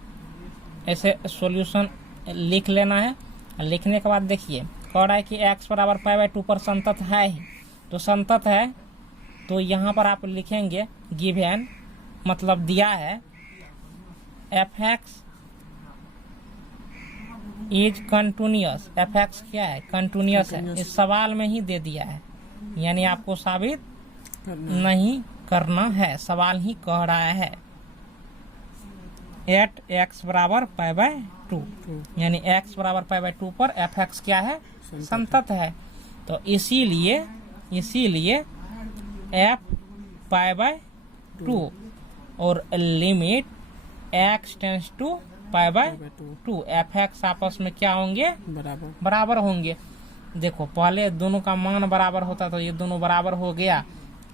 ऐसे सॉल्यूशन लिख लेना है। लिखने के बाद देखिए कह रहा है कि x बराबर π/2 पर संतत है ही। तो संतत है तो यहाँ पर आप लिखेंगे गिवन, मतलब दिया है fx इज कंटिन्यूअस। fx क्या है, कंटिन्यूअस है। इस सवाल में ही दे दिया है, यानी आपको साबित नहीं करना है, सवाल ही कह रहा है। एट x बराबर π/2 यानी x बराबर π/2 पर fx क्या है, संतत है। तो इसीलिए f π/2 और limit x tends to π/2 fx आपस में क्या होंगे, बराबर होंगे। देखो पहले दोनों का मान बराबर होता तो ये दोनों बराबर हो गया,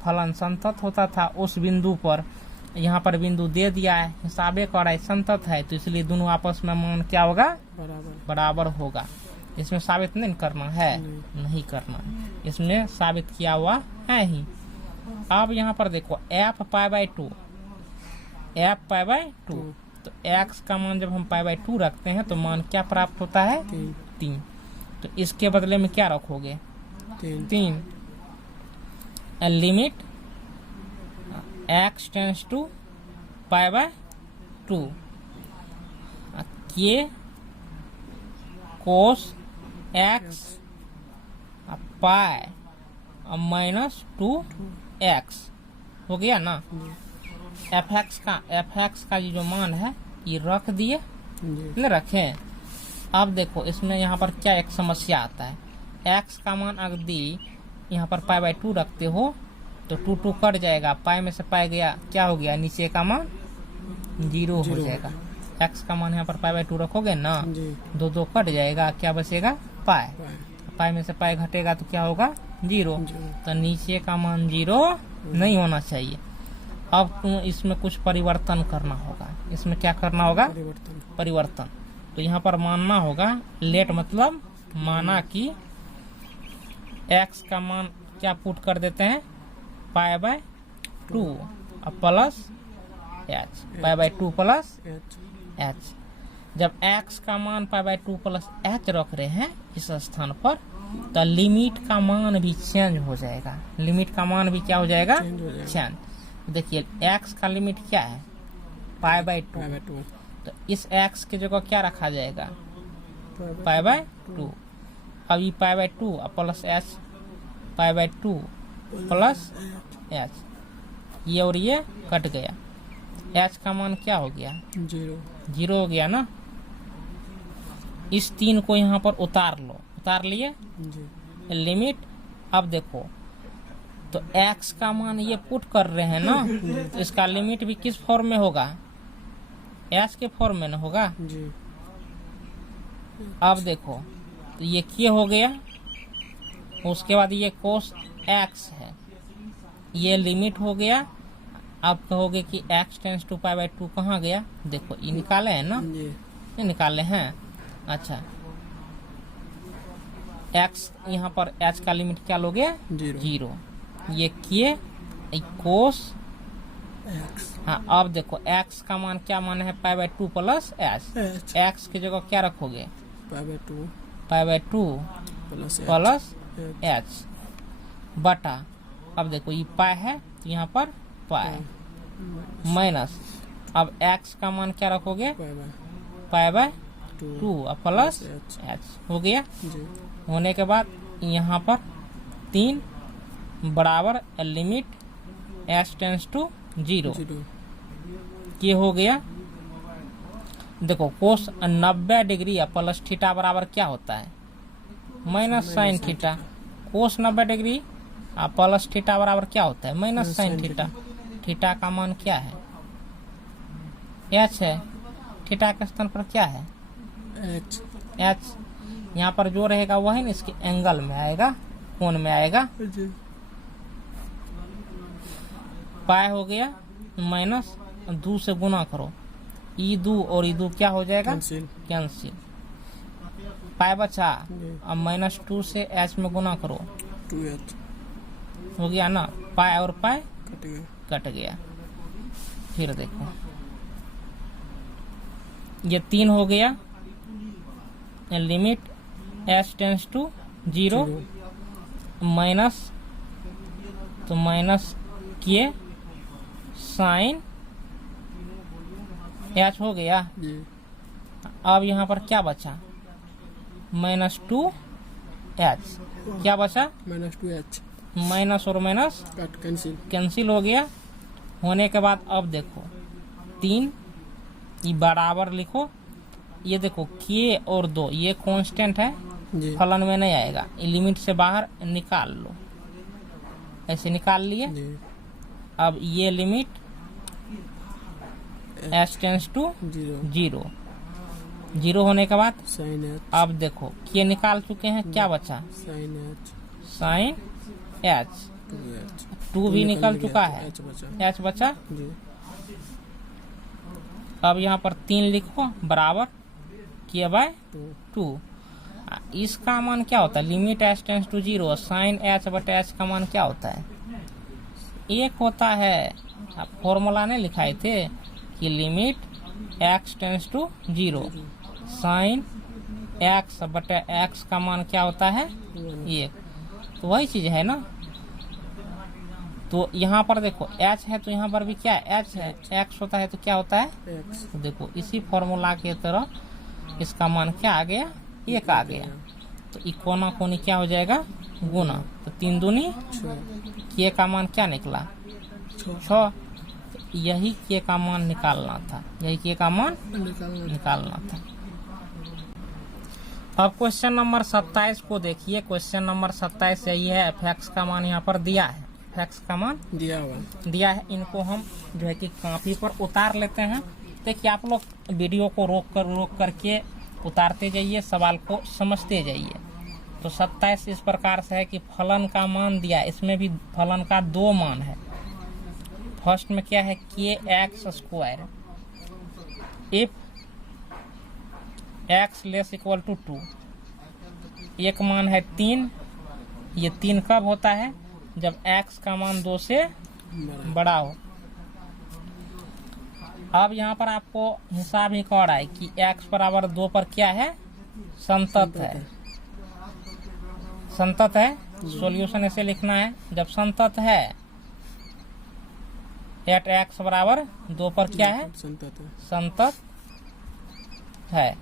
फलन संतत होता था उस बिंदु पर। यहाँ पर बिंदु दे दिया है, हिसाबे कर रहा है संतत है, तो इसलिए दोनों आपस में मान क्या होगा, बराबर होगा। इसमें साबित नहीं करना है, नहीं करना है, इसमें साबित किया हुआ है ही। अब यहाँ पर देखो f π/2 तो x का मान जब हम π/2 रखते हैं तो मान क्या प्राप्त होता है, 3। तो इसके बदले में क्या रखोगे, 3। Limit x tends to π/2 k cos x pi -2x हो गया ना। fx का ये जो मान है ये रख दिए, न रखें। अब देखो इसमें यहाँ पर क्या एक समस्या आता है, x का मान अगर यहाँ पर π/2 रखते हो तो 2 कट जाएगा, पाई में से पाई गया, क्या हो गया, नीचे का मान 0 हो जाएगा। x का मान यहाँ पर π/2 रखोगे ना, 2 कट जाएगा, क्या बचेगा, पाई में से पाई घटेगा तो क्या होगा, 0। तो नीचे का मान 0 नहीं होना चाहिए। अब इसमें कुछ परिवर्तन करना होगा। इसमें क्या करना होगा, परिवर्तन। तो यहाँ पर मानना होगा, लेट मतलब माना कि x का मान क्या पुट कर देते हैं, π/2 अब प्लस h, π/2 प्लस h। जब x का मान π/2 प्लस h रख रहे हैं इस स्थान पर, तो लिमिट का मान भी चेंज हो जाएगा। लिमिट का मान भी क्या हो जाएगा, चेंज। देखिए x का लिमिट क्या है, π/2, तो इस x की जगह क्या रखा जाएगा, π/2। अब ये π/2 प्लस h, π/2 प्लस h, ये और ये कट गया, h का मान क्या हो गया, 0 हो गया ना। इस 3 को यहाँ पर उतार लो, उतार लिए लिमिट। अब देखो तो x का मान ये पुट कर रहे हैं ना, तो इसका लिमिट भी किस फॉर्म में होगा, h के फॉर्म में ना होगा। जी। अब देखो तो ये k हो गया, उसके बाद ये cos x है, ये लिमिट हो गया। अब कहोगे कि x tends to pi by 2 कहाँ गया, देखो ये निकाले हैं ना, जी। ये निकाले हैं। अच्छा, x यहाँ पर h का लिमिट क्या लोगे, 0। ये किए कोस एक्स। हाँ, अब देखो x का मान क्या मान है, पाई बाई 2 प्लस h। x की जगह क्या रखोगे, पाई बाई 2 प्लस h बटा, अब देखो ये पाई है तो यहाँ पर पाई माइनस, अब x का मान क्या रखोगे, पाई बाई 2 प्लस h हो गया। जी। होने के बाद यहाँ पर 3 बराबर लिमिट h टेंस टू 0 ये हो गया। देखो कोस 90 डिग्री प्लस थीटा बराबर क्या होता है, माइनस साइन थीटा। कोस 90 डिग्री प्लस थीटा बराबर क्या होता है, माइनस साइन थीटा। थीटा का मान क्या है, h है, थीटा के स्थान पर क्या है, h। यहाँ पर जो रहेगा वही ना इसके एंगल में आएगा, कोण में आएगा। पाई हो गया माइनस 2 से गुना करो, ई 2 और ई 2 क्या हो जाएगा, कैंसिल। पाई बचा, अब माइनस 2 से h में गुना करो, 2h हो गया ना, पाई और पाई कट कट गया। फिर देखो ये 3 हो गया, limit h tends to 0 minus, तो माइनस किए साइन h हो गया। अब यहाँ पर क्या बचा, माइनस 2h, क्या बचा, -2h माइनस और माइनस कट कैंसिल हो गया। होने के बाद अब देखो 3 ये बराबर लिखो, ये देखो k और 2 ये कांस्टेंट है, जी। फलन में नहीं आएगा, ये लिमिट से बाहर निकाल लो, ऐसे निकाल लिए। जी। अब ये लिमिट h टेंस टू 0 होने के बाद साइन h, अब देखो k निकाल चुके हैं, क्या बचा, साइन h, 2 भी निकल चुका है, h बचा। जी। अब यहाँ पर 3 लिखो बराबर k बाय 2। इसका मान क्या होता है, limit h tends to 0 sine h बटे h का मान क्या होता है, 1 होता है। अब फॉर्मूला नहीं लिखाए थे कि limit x tends to 0 sine x बटे x का मान क्या होता है, 1। तो वही चीज है ना। तो यहाँ पर देखो h है तो यहाँ पर भी क्या है, h है, x होता है तो क्या होता है, तो देखो इसी फॉर्मूला के तरह इसका मान क्या आ गया, 1 आ गया। तो कोना कोनी क्या हो जाएगा, गुना, तो 3 दूनी k का मान क्या निकला, 6। तो यही k का मान निकालना था, यही k का मान निकालना था। अब क्वेश्चन नंबर 27 को देखिए। क्वेश्चन नंबर 27 यही है, f(x) का मान यहाँ पर दिया है, f(x) का मान दिया है। इनको हम जो है कि कॉपी पर उतार लेते हैं। देखिए आप लोग वीडियो को रोक करके उतारते जाइए, सवाल को समझते जाइए। तो 27 इस प्रकार से है कि फलन का मान दिया, इसमें भी फलन का 2 मान है। फर्स्ट में क्या है, kx², if x less equal to 2, एक मान है 3। ये 3 कब होता है, जब x का मान 2 से बड़ा हो। अब यहाँ पर आपको हिसाब ही कर रहा है कि x बराबर 2 पर क्या है, संतत है, संतत है। सॉल्यूशन ऐसे लिखना है, जब संतत है एट x बराबर 2 पर क्या है, संतत है।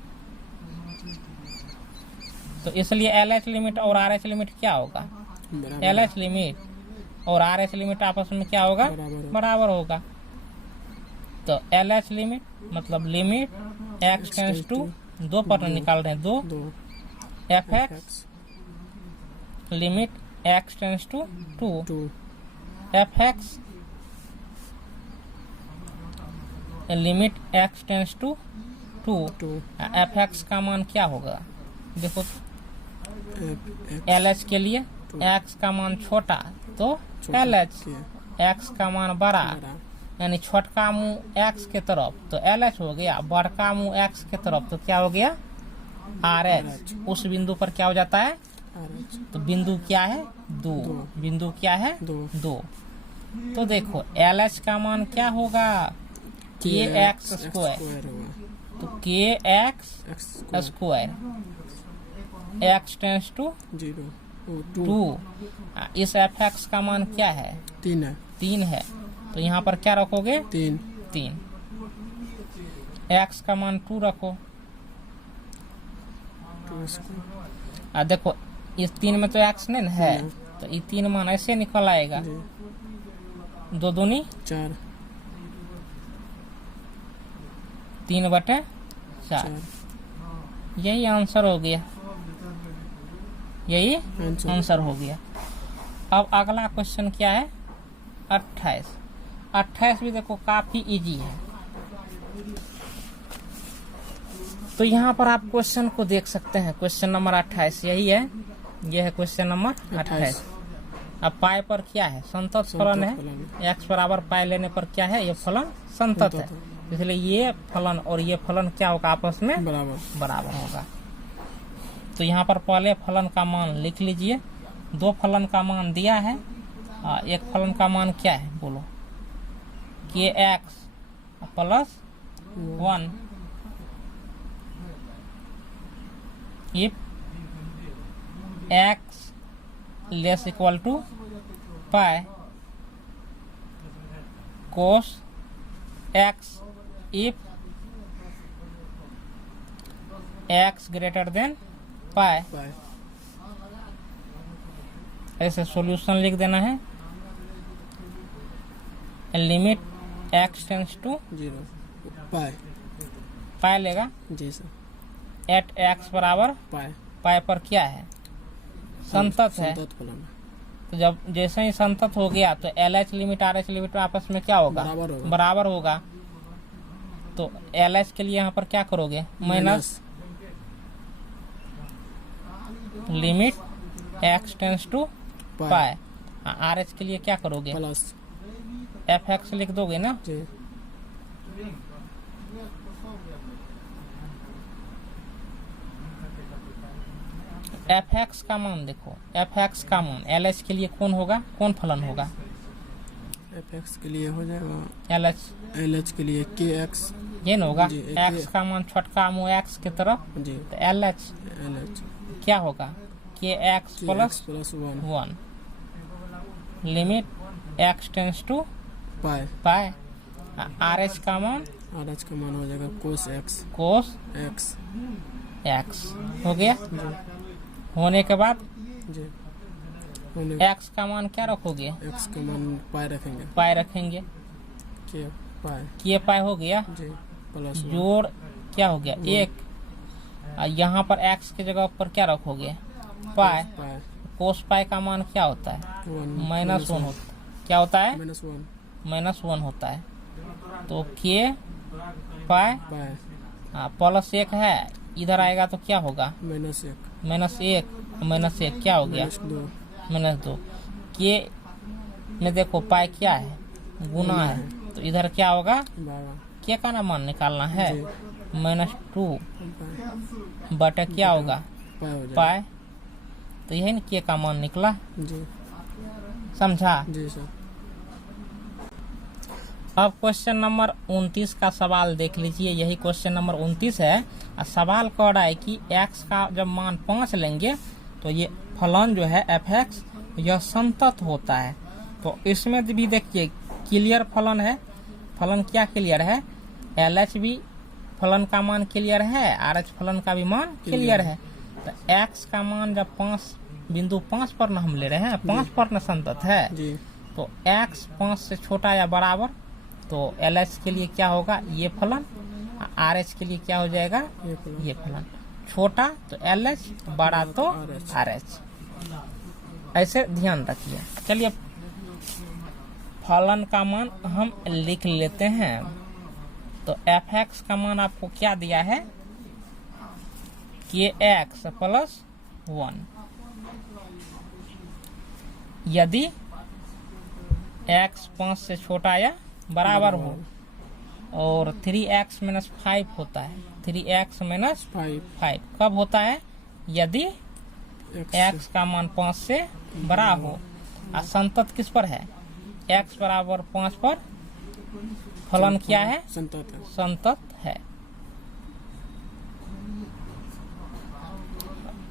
तो इसलिए LH लिमिट और RH लिमिट क्या होगा, LH लिमिट और RH लिमिट आपस में क्या होगा, बराबर होगा। तो LH लिमिट मतलब लिमिट x टेंस टू 2 पर निकाल रहे हैं 2, fx limit x tends to 2 f x limit x tends to 2, f x का मान क्या होगा? देखो एल एच के लिए एक्स का मान छोटा तो एल एच, एक्स का मान बड़ा यानी छोटका मुंह एक्स के तरफ तो एल एच हो गया, बड़का मुंह एक्स के तरफ तो क्या हो गया? R H. उस बिंदु पर क्या हो जाता है? तो बिंदु क्या है? 2। बिंदु क्या है? 2। तो देखो एल एच का मान क्या होगा? के एक्स स्क्वायर, तो k x square, x tends to 2। इस एफ एक्स का मान क्या है? 3 है। तो यहाँ पर क्या रखोगे? 3। एक्स का मान 2 रखो। देखो इस 3 में तो एक्स नहीं है तो ये 3 मान ऐसे निकल आएगा, 2 दूनी 4, 3/4। यही आंसर हो गया, यही आंसर हो गया। अब अगला क्वेश्चन क्या है? 28 भी देखो काफी इजी है। तो यहाँ पर आप क्वेश्चन को देख सकते हैं, क्वेश्चन नंबर 28 यही है, यह है क्वेश्चन नंबर 28। अब पाई पर क्या है? संतत फलन है। एक्स बराबर पाई लेने पर क्या है? ये फलन संतत है, इसलिए ये फलन और ये फलन क्या होगा? आपस में बराबर होगा। तो यहाँ पर पहले फलन का मान लिख लीजिए। 2 फलन का मान दिया है, एक फलन का मान क्या है बोलो? K x plus 1 if x less equal to pi cos x if x greater than pi. ऐसे सॉल्यूशन लिख देना है। Limit x tends to 0 pi लेगा जी सर। एट एक्स बराबर पाई पर क्या है? संतत है। तो जब जैसे ही संतत हो गया तो L H limit R H limit आपस में क्या होगा? बराबर होगा। तो एल एच के लिए यहाँ पर क्या करोगे? Minus limit x tends to pi. R H के लिए क्या करोगे? प्लस एफ एक्स लिख दोगे ना? एफ एक्स का मान देखो, एफ एक्स का मान एल एच के लिए कौन होगा? कौन फलन होगा? एफ एक्स के लिए हो जाएगा एल एच के लिए के एक्स, ये न होगा। एक्स का मान छोटका मुँह एक्स की तरफ जी, तो एल एच क्या होगा? K x plus 1 limit x tends to pi. R H का मान हो जाएगा कोस एक्स हो गया। होने के बाद एक्स का मान क्या रखोगे? एक्स का मान पाई रखेंगे। के पाई हो गया जी, प्लस जोड़ क्या हो गया? 1। यहाँ पर एक्स की जगह पर क्या रखोगे? पाई। कोस पाई का मान क्या होता है? -1 होता है। क्या होता है? -1 होता है। तो के पाई प्लस 1 है, इधर आएगा तो क्या होगा? -1 क्या हो गया? -2। के में देखो पाई क्या है? गुना है, तो इधर क्या होगा? के का ना मान निकालना है। -2 बटे क्या होगा? पाई। तो यही ना के का मान निकला जी। समझा? जी सर। अब क्वेश्चन नंबर 29 का सवाल देख लीजिए। यही क्वेश्चन नंबर 29 है। सवाल कह रहा है कि x का जब मान 5 लेंगे तो ये फलन जो है एफ एक्स यह संतत होता है। तो इसमें भी देखिए क्लियर फलन है। फलन क्या क्लियर है? एल एच भी फलन का मान क्लियर है, आर एच फलन का भी मान क्लियर है। तो x का मान जब 5 बिंदु 5 पर न हम ले रहे हैं, 5 पर न संतत है जी। तो x 5 से छोटा या बराबर, तो एल एच के लिए क्या होगा? ये फलन। आर एच के लिए क्या हो जाएगा? ये फलन। छोटा तो एल एच, बड़ा तो आर एच। ऐसे ध्यान रखिए। चलिए फलन का मान हम लिख लेते हैं। तो एफ एक्स का मान आपको क्या दिया है कि एक्स प्लस 1। यदि x 5 से छोटा या बराबर हो और 3x माइनस 5 होता है। 3x माइनस 5 कब होता है? यदि x का मान 5 से बड़ा हो। और संतत किस पर है? x बराबर 5 पर फलन क्या है? संतत है।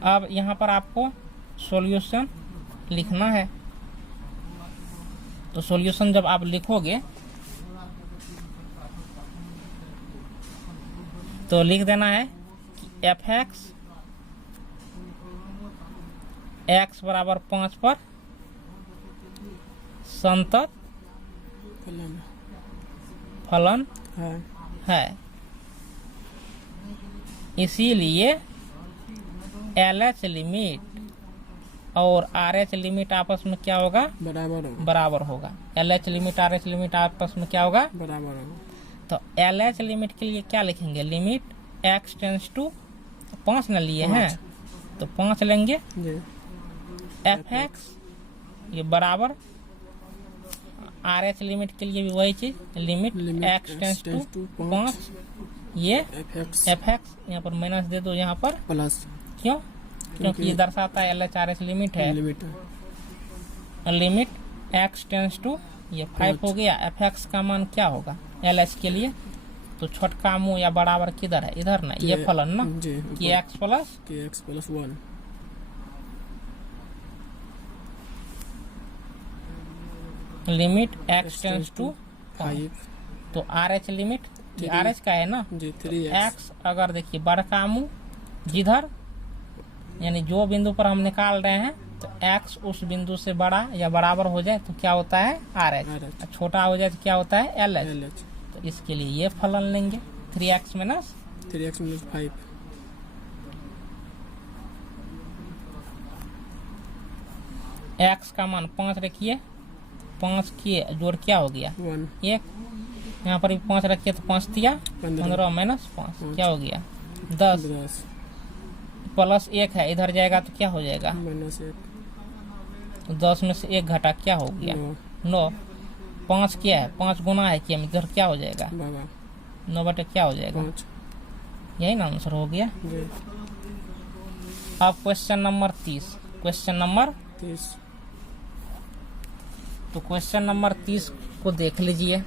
अब यहाँ पर आपको सॉल्यूशन लिखना है। तो सॉल्यूशन जब आप लिखोगे तो लिख देना है कि एफ एक्स बराबर 5 पर संतत फलन है। इसीलिए एल एच लिमिट और आर एच लिमिट आपस में क्या होगा? बराबर होगा। L H limit R H limit आपस में क्या होगा? बराबर होगा। तो एल एच लिमिट के लिए क्या लिखेंगे? लिमिट एक्स टेंस टू 5 न लिए हैं तो 5 लेंगे। एफ एक्स ये बराबर आर एच लिमिट के लिए भी वही चीज, लिमिट एक्स टेंस टू 5। ये एफ एक्स यहाँ पर माइनस दे दो, यहाँ पर प्लस। क्यों? क्योंकि ये दर्शाता है L H R H limit है। लिमिट एक्स टेंस टू ये 5 हो गया। एफ एक्स का मान क्या होगा एल एच के लिए? तो छोटका मुंह या बराबर किधर है? इधर ना, ये फलन ना कि x plus 1। Limit x tends to 5। तो R H limit R H का है ना, एक्स अगर देखिए बड़का मुंह जिधर यानी जो बिंदु पर हम निकाल रहे हैं तो x उस बिंदु से बड़ा या बराबर हो जाए तो क्या होता है? R H. छोटा हो जाए तो क्या होता है? L H. तो इसके लिए ये फलन लेंगे 3x माइनस 5। x का मान 5 रखिए, 5 के जोड़ क्या हो गया? 1। यहाँ पर भी 5 रखिए तो 5 दिया 15 माइनस 5 क्या हो गया? 10 प्लस 1 है, इधर जाएगा तो क्या हो जाएगा? तो 10 में से 1 घटा क्या हो गया? 9। 5 क्या है? 5 गुना है क्या? इधर क्या हो जाएगा? 9 बटे क्या हो जाएगा? यही ना आंसर हो गया। अब क्वेश्चन नंबर 30। Question number 30। तो क्वेश्चन नंबर 30 को देख लीजिए।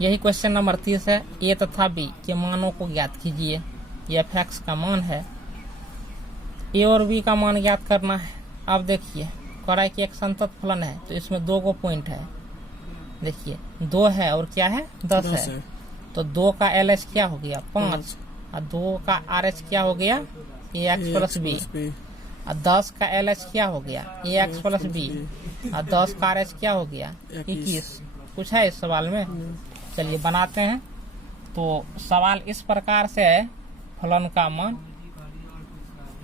यही क्वेश्चन नंबर 30 है। ए तथा बी के मानों को ज्ञात कीजिए। ये एफ एक्स का मान है, ए और बी का मान ज्ञात करना है। अब देखिए कह रहा है कि एक संतत फलन है तो इसमें 2 को पॉइंट है। देखिए 2 है और क्या है? 10 है। तो 2 का एल एच क्या हो गया? 5। और 2 का आर एच क्या हो गया? ए एक्स प्लस बी। और 10 का एल एच क्या हो गया? ए एक्स प्लस बी। और 10 का आर एच क्या हो गया? 21। कुछ है इस सवाल में? चलिए बनाते हैं। तो सवाल इस प्रकार से है, फलन का मान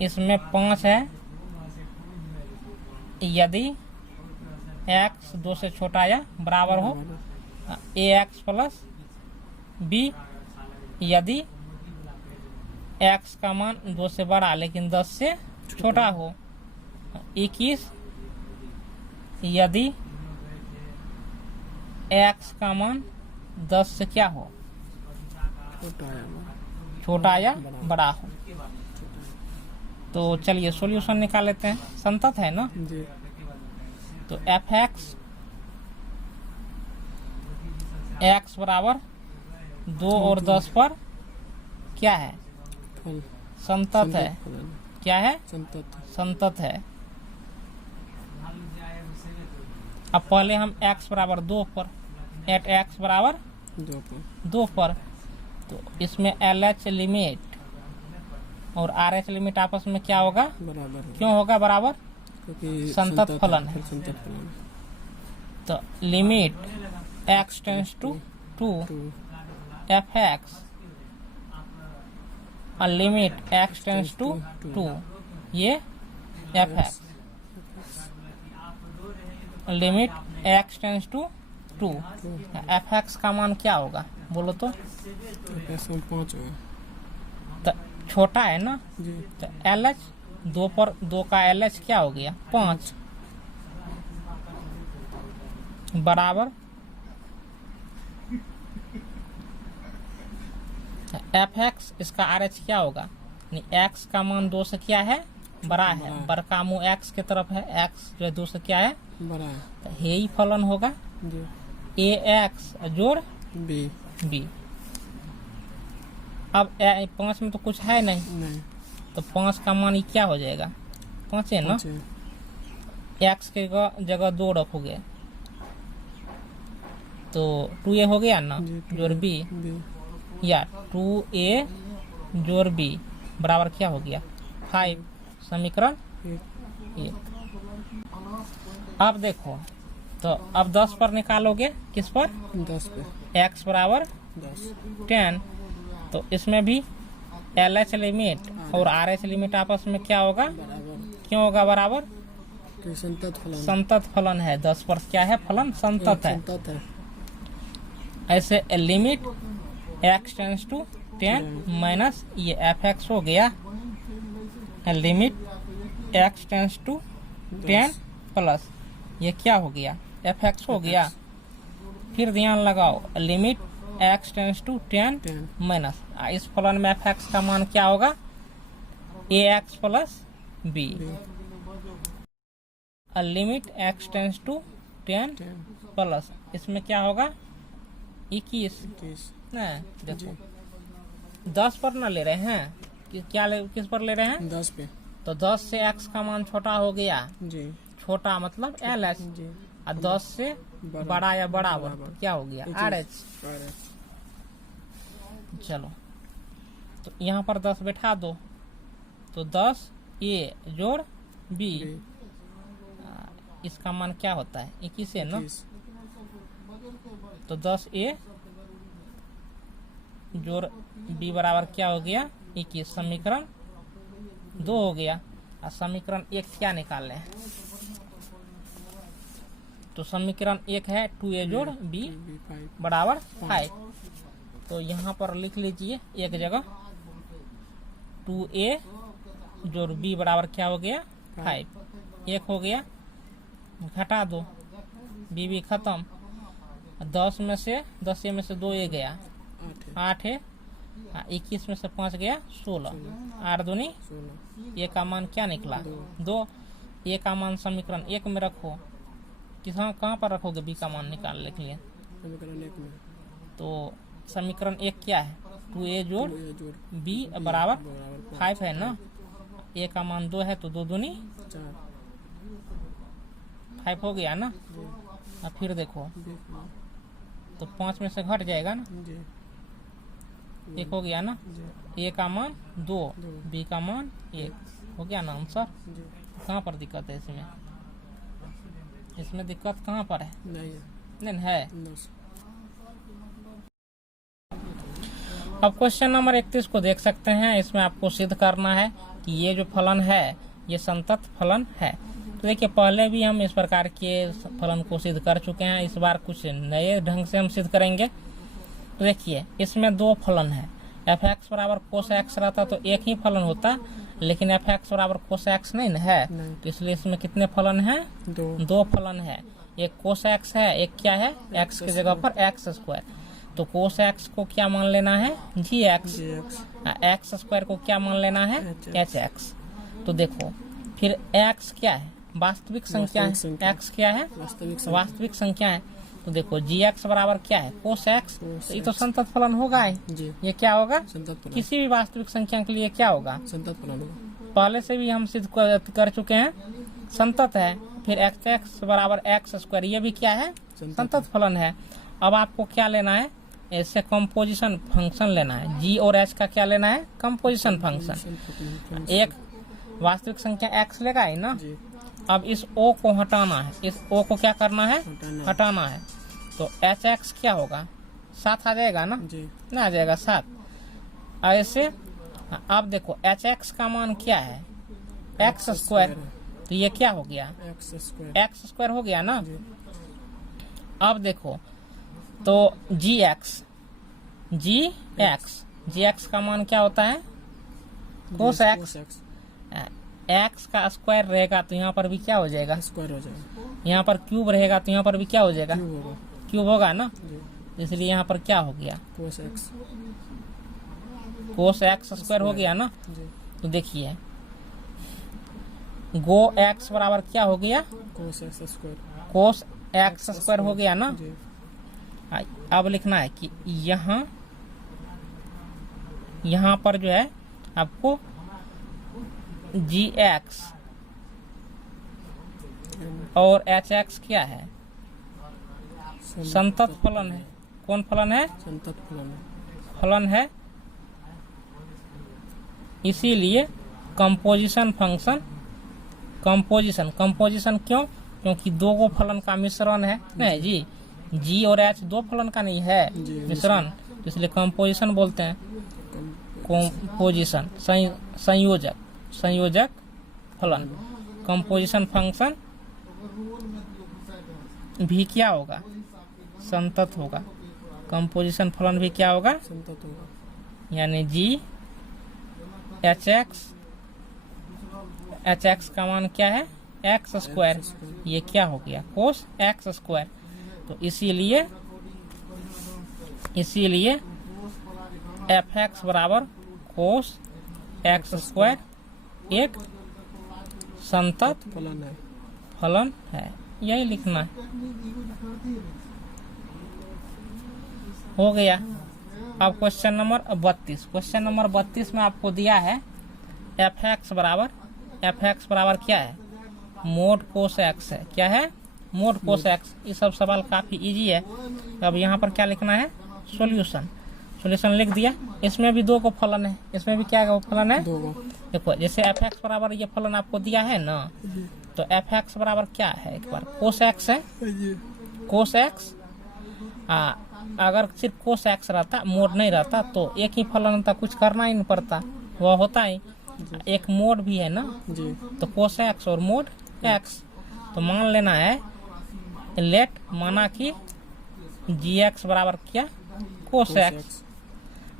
इसमें 5 है। यदि x 2 से छोटा या बराबर हो, ए एक्स प्लस बी। यदि x का मान 2 से बड़ा लेकिन 10 से छोटा हो। 21 यदि x का मान 10 से क्या हो? छोटा या बड़ा हो। तो चलिए सॉल्यूशन निकाल लेते हैं। संतत है ना जी। तो एफ एक्स बराबर 2 और 10 पर क्या है? संतत है। क्या है? संतत है। अब पहले हम x बराबर 2 पर, एट x बराबर 2 पर, तो इसमें एल एच लिमिट और आर एच लिमिट आपस में क्या होगा? बराबर। क्यों होगा बराबर? क्योंकि संतत फलन है। तो limit x tends to 2 f x और लिमिट एक्स टेंस टू 2 ये f x. Limit x tends to 2, f x का मान क्या होगा बोलो तो? एक्स 5 होगा तो छोटा है ना, जी। तो एल एच 2 पर 2 का एल एच क्या हो गया 5 बराबर एफ एक्स, इसका आर एच क्या होगा? एक्स का मान 2 से क्या है बड़ा है, बड़ा का मुंह एक्स की तरफ है, एक्स जो है 2 से क्या है बड़ा है, तो यही फलन होगा जी। ए एक्स जोड़ बी बी। अब 5 में तो कुछ है नहीं, तो 5 का मान क्या हो जाएगा 5 है ना, एक्स के जगह 2 रखोगे तो 2a हो गया ना, जोड़ बी, या 2a जोड़ बी बराबर क्या हो गया 5, समीकरण 1। अब देखो तो अब 10 पर निकालोगे, किस पर 10 पे, x बराबर 10, तो इसमें भी एल एच लिमिट और आर एच लिमिट आपस में क्या होगा, क्यों होगा बराबर, संतत फलन है, 10 पर क्या है फलन संतत है। ऐसे limit x tends to 10 minus ये एफ एक्स हो गया, limit x tends to 10 plus ये क्या हो गया एफ एक्स हो गया। फिर ध्यान लगाओ limit x tends to 10 minus इस फलन में एफ एक्स का मान क्या होगा a x plus b, limit x tends to 10 plus इसमें क्या होगा 21 ना। देखो 10 पर ना ले रहे हैं, क्या किस पर ले रहे हैं 10 पे, तो 10 से x का मान छोटा हो गया जी। छोटा मतलब एल एच, और 10 से बड़ा या बराबर तो क्या हो गया आर एच। चलो तो यहाँ पर 10 बैठा दो, तो 10 ए जोड़ बी, इसका मान क्या होता है 21 है ना, तो 10 ए जोड़ बी बराबर क्या हो गया 21, समीकरण 2 हो गया। और समीकरण 1 क्या निकाले हैं, तो समीकरण 1 है 2a जोड़ b बराबर 5, तो यहाँ पर लिख लीजिए एक जगह 2a जोड़ b बराबर क्या हो गया 5, 1 हो गया, घटा दो b खत्म, 10 में से 10 में से 2 गया 8 है, 21 में से 5 गया 16, 8 दूनी 16, का मान क्या निकला 2, ए का मान समीकरण 1 में रखो, कहाँ पर रखोगे बी का मान निकालने के लिए, तो समीकरण 1 क्या है 2a जोड़ बी बराबर 5 है ना, ए का मान 2 है तो 2 दूनी 5 हो गया ना। और फिर देखो तो 5 में से घट जाएगा ना, 1 हो गया ना, ए का मान 2 बी का मान 1 हो गया ना आंसर। कहाँ पर दिक्कत है इसमें, इसमें दिक्कत कहाँ पर है नहीं है। अब क्वेश्चन नंबर 31 को देख सकते हैं, इसमें आपको सिद्ध करना है कि ये जो फलन है ये संतत फलन है। तो देखिए पहले भी हम इस प्रकार के फलन को सिद्ध कर चुके हैं, इस बार कुछ नए ढंग से हम सिद्ध करेंगे। तो देखिए इसमें 2 फलन है, एफ एक्स बराबर कोस एक्स रहता तो एक ही फलन होता, लेकिन एफ एक्स बराबर कोस एक्स नहीं है तो इसलिए इसमें कितने फलन है 2 फलन है। एक कोस एक्स है, एक क्या है एक्स की जगह पर एक्स स्क्वायर, तो कोस एक्स को क्या मान लेना है जी एक्स, एक्स स्क्वायर को क्या मान लेना है एच एक्स। तो देखो फिर एक्स क्या है वास्तविक संख्या है, एक्स क्या है वास्तविक संख्या है, तो देखो जी एक्स बराबर क्या है कोस एक्स, तो ये तो संतत फलन होगा ही, ये क्या होगा किसी भी वास्तविक संख्या के लिए क्या होगा संतत फलन होगा, पहले से भी हम सिद्ध कर चुके हैं संतत है। फिर एक्स एक्स बराबर एक्स स्क्वायर ये भी क्या है संतत फलन है। अब आपको क्या लेना है, इससे कंपोजिशन फंक्शन लेना है, जी और एच का क्या लेना है कंपोजिशन फंक्शन। एक वास्तविक संख्या एक्स लेगा ही ना, अब इस ओ को हटाना है, इस ओ को क्या करना है हटाना है, तो एच एक्स क्या होगा 7 आ जाएगा ना, ना आ जाएगा 7। ऐसे अब देखो एच एक्स का मान क्या है एक्स स्क्वायर, तो ये क्या हो गया, एक्स स्क्वायर। एक्स स्क्वायर हो गया ना। जी। अब देखो तो जी एक्स का मान क्या होता है, कोस एक्स। एक्स का स्क्वायर रहेगा तो यहाँ पर भी क्या हो जाएगा, स्क्वायर हो जाएगा। यहाँ पर क्यूब रहेगा तो यहाँ पर भी क्या हो जाएगा, क्यूब होगा। क्यूब होगा ना। जी। इसलिए यहाँ पर क्या हो गया, cos x. Cos x square हो गया ना। जी। तो देखिए गो एक्स बराबर क्या हो गया, cos x square. Cos x square हो गया ना। जी। अब लिखना है कि यहाँ पर जो है आपको जी एक्स और एच एक्स क्या है, संतत फलन है। कौन फलन है, संतत फलन है। इसीलिए कंपोजिशन फंक्शन, कंपोजिशन क्यों, क्योंकि दो गो फलन का मिश्रण है नहीं जी, जी और एच दो फलन का नहीं है मिश्रण, इसलिए कंपोजिशन बोलते हैं। कंपोजिशन संयोजक फलन, कंपोजिशन फंक्शन भी क्या होगा, संतत होगा। कंपोजिशन फलन भी क्या होगा, संतत होगा। यानी जी एच एक्स का मान क्या है, एक्स स्क्वायर। ये क्या हो गया, कोस एक्स स्क्वायर। तो इसीलिए एफ एक्स बराबर कोस एक्स स्क्वायर एक संतत फलन है। यही लिखना है। हो गया। अब क्वेश्चन नंबर 32। क्वेश्चन नंबर 32 में आपको दिया है एफ एक्स बराबर क्या है, मोड कोस एक्स है। क्या है, मोड कोस एक्स। ये सब सवाल काफी इजी है। अब यहाँ पर क्या लिखना है, सॉल्यूशन लिख दिया। इसमें भी दो को फलन है, इसमें भी क्या फलन है, देखो जैसे एफ एक्स बराबर ये फलन आपको दिया है ना, तो एफ एक्स बराबर क्या है, एक बार कोस एक्स है, कोस एक्स। अगर सिर्फ कोस एक्स रहता, मोड नहीं रहता, तो एक ही फलन होता, कुछ करना ही नहीं पड़ता, वह होता ही। एक मोड भी है ना जी, तो कोस एक्स और मोड एक्स। तो मान लेना है, लेट माना कि जी एक्स बराबर क्या, कोस एक्स।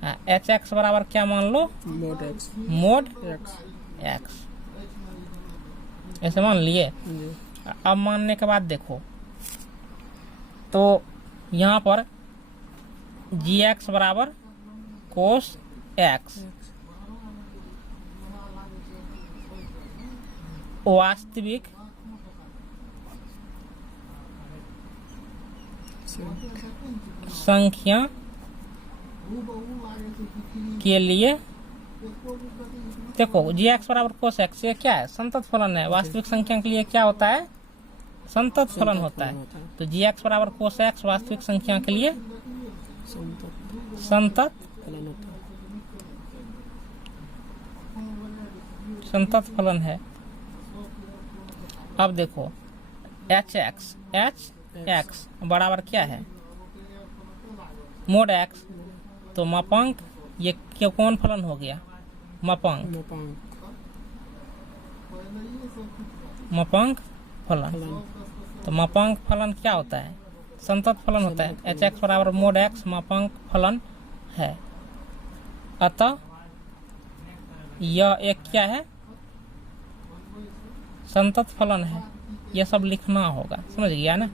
एच एक्स बराबर क्या मान लो, मोड एक्स। ऐसे मान लिए। अब मानने के बाद देखो तो यहाँ पर जी एक्स बराबर कोस एक्स, वास्तविक संख्या के लिए, देखो जी एक्स बराबर कोस एक्स, ये क्या है, संतत फलन है। वास्तविक संख्या के लिए क्या होता है, संतत फलन होता है। तो जी एक्स बराबर कोस एक्स वास्तविक संख्या के लिए संतत फलन है। अब देखो एच एक्स बराबर क्या है, मोड एक्स। तो मापांक, ये क्या कौन फलन हो गया, मापांक फलन। तो मापांक फलन क्या होता है, संतत फलन होता है। एच एक्स बराबर मोड एक्स मापांक फलन है। अतः यह एक क्या है, संतत फलन है। यह सब लिखना होगा, समझ गया ना।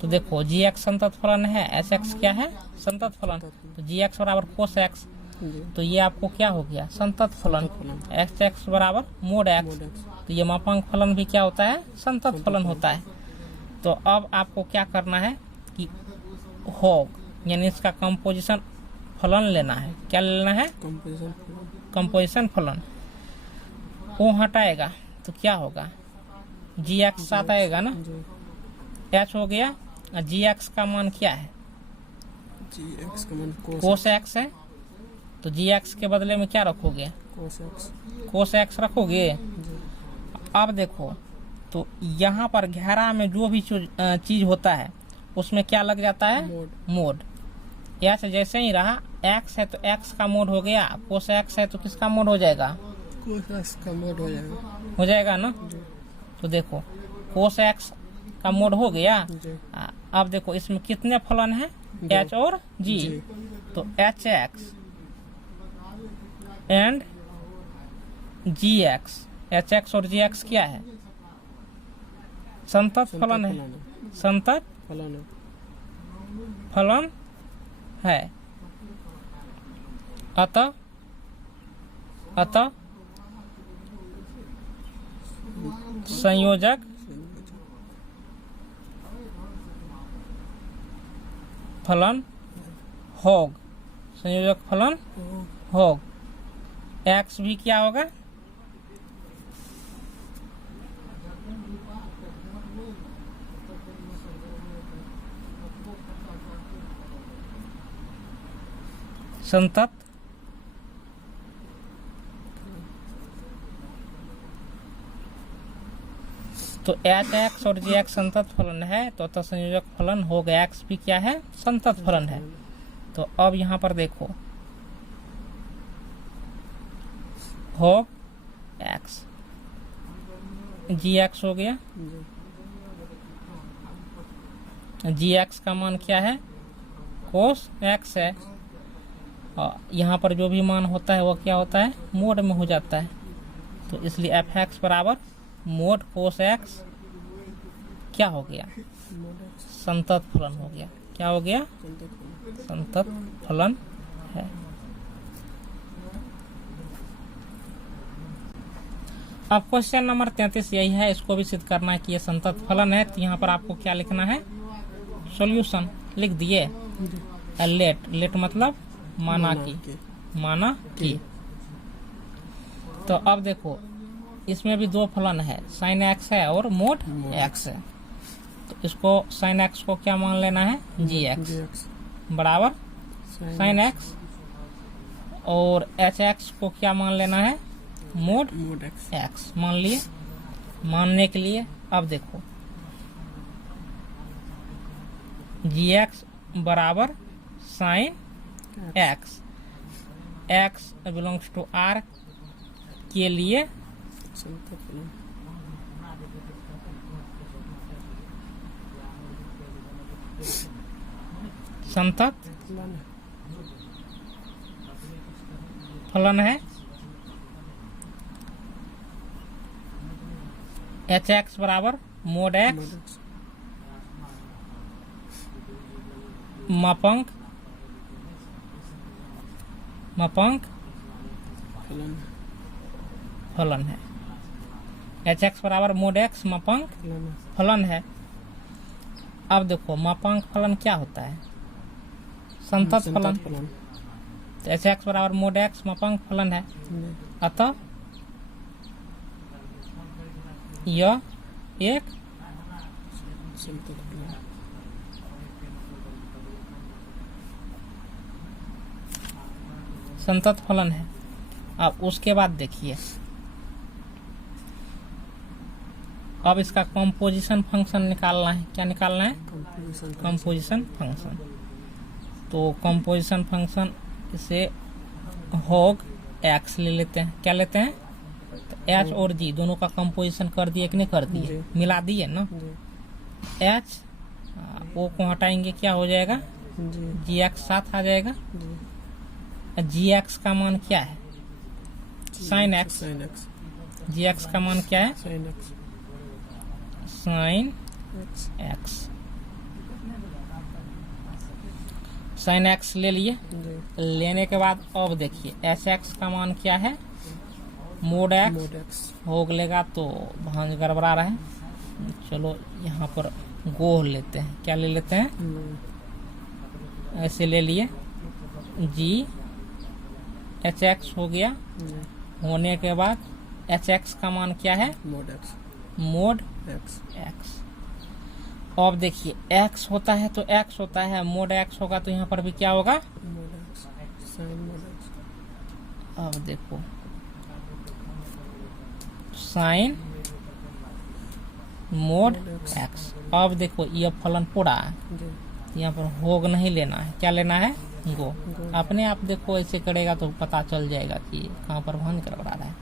तो देखो जी एक्स संतत फलन है, एच एक्स क्या है, संतत फलन। तो जी एक्स बराबर कोस एक्स, तो ये आपको क्या हो गया, संतत फलन। एच एक्स बराबर मोड एक्स, तो ये मापांक फलन भी क्या होता है, संतत फलन होता है। तो अब आपको क्या करना है कि होग यानी इसका कंपोजिशन फलन लेना है। क्या लेना है, कंपोजिशन फलन। वो हटाएगा तो क्या होगा, जी एक्स साथ आएगा ना, एच हो गया। जी एक्स का मान क्या है, जी एक्स का मान कोस एक्स है। तो जी एक्स के बदले में क्या रखोगे, कोस एक्स रखोगे। अब देखो तो यहाँ पर घेरा में जो भी चीज होता है उसमें क्या लग जाता है, मोड। एच जैसे ही रहा, एक्स है तो एक्स का मोड हो गया, कोस एक्स है तो किसका मोड हो जाएगा, कोस एक्स का मोड हो जाएगा, हो जाएगा ना। तो देखो कोस एक्स का मोड हो गया। जी अब देखो इसमें कितने फलन है, एच और जी। जी तो h x and g x, h x और जी एक्स क्या है, संतत फलन है, संतत फलन है। फलन है। अतः संयोजक फलन होग, संयोजक फलन होग। एक्स भी क्या होगा, संतत तो एच एक्स और जी एक्स संतत फलन है, तो अतः संयोजक फलन होगा एक्स भी क्या है, संतत फलन है। तो अब यहाँ पर देखो हो एक्स, जी एक्स हो गया, जी एक्स का मान क्या है, कोस एक्स है। और यहाँ पर जो भी मान होता है वो क्या होता है, मोड में हो जाता है। तो इसलिए एफ एक्स बराबर मोड कोस एक्स क्या हो गया, संतत फलन हो गया। क्या हो गया, संतत फलन है। अब क्वेश्चन नंबर 33 यही है, इसको भी सिद्ध करना है कि ये संतत फलन है। तो यहाँ पर आपको क्या लिखना है, सॉल्यूशन लिख दिए। लेट मतलब माना कि। तो अब देखो इसमें भी दो फलन है, साइन एक्स है और मोड एक्स है। तो इसको साइन एक्स को क्या मान लेना है, जी एक्स बराबर साइन एक्स, और एच एक्स को क्या मान लेना है, मोड एक्स मान लिए। मानने के लिए अब देखो जी एक्स बराबर sine x, x belongs to R के लिए संतत फलन है। एच एक्स बराबर मोड एक्स मापांक फलन है। एच एक्स बराबर मोड एक्स मापांक फलन है। अब देखो मापांक फलन क्या होता है, संतत फलन। तो एच एक्स बराबर मोड एक्स मापांक फलन है, अतः यह एक संतत फलन है। अब उसके बाद देखिए, अब इसका कंपोजिशन फंक्शन निकालना है। क्या निकालना है, कंपोजिशन फंक्शन। तो कंपोजिशन फंक्शन से होग एक्स ले लेते हैं। क्या लेते हैं, तो एच और जी दोनों का कंपोजिशन कर दिए कि नहीं कर दिए, मिला दिए ना। एच ओ को हटाएंगे क्या हो जाएगा, जी एक्स साथ आ जाएगा। जी एक्स का मान क्या है, साइन एक्स। जी एक्स का मान क्या है, साइन एक्स। साइन एक्स ले लिए। लेने के बाद अब देखिए एच एक्स का मान क्या है, मोड एक्स हो लेगा। तो भांज गड़बड़ा रहा है, चलो यहाँ पर गोह लेते हैं। क्या ले लेते हैं, ऐसे ले लिए। जी एच एक्स हो गया। होने के बाद एच एक्स का मान क्या है, मोड एक्स। अब देखिए एक्स होता है तो एक्स होता है, मोड एक्स होगा तो यहाँ पर भी क्या होगा, अब देखो साइन मोड एक्स। अब देखो ये फलन पूरा है, यहाँ पर होग नहीं लेना है। क्या लेना है, गो। अपने आप देखो ऐसे करेगा तो पता चल जाएगा कि कहाँ पर भान करवा रहा है।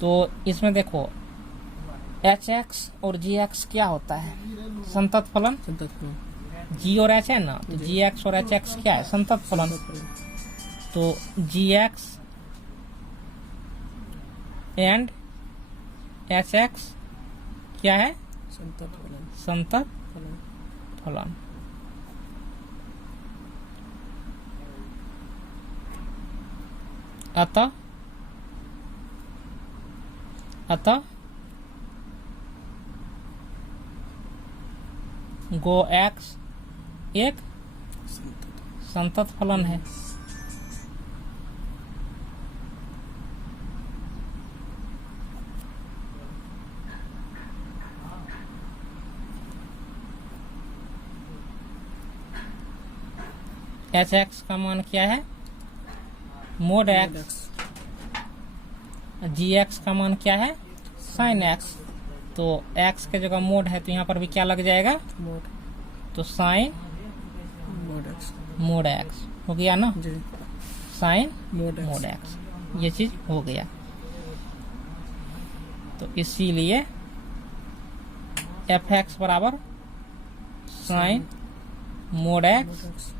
तो इसमें देखो एच एक्स और जी एक्स क्या होता है? संतत फलन। संतत फलन। जी और एच है ना, तो जी एक्स और एच एक्स क्या है? संतत फलन। तो जी एक्स एंड एच एक्स क्या है? संतत फलन। संतत फलन। फलन। अतः गो एक्स एक संतत फलन है। एच एक्स का मान क्या है? Mode x. जी एक्स का मान क्या है? Sine x. तो एक्स के जगह मोड है तो यहाँ पर भी क्या लग जाएगा? मोड। तो sine mod x. Mod x हो गया ना, जी। साइन मोड मोड एक्स, ये चीज हो गया। तो इसीलिए एफ एक्स बराबर साइन मोड एक्स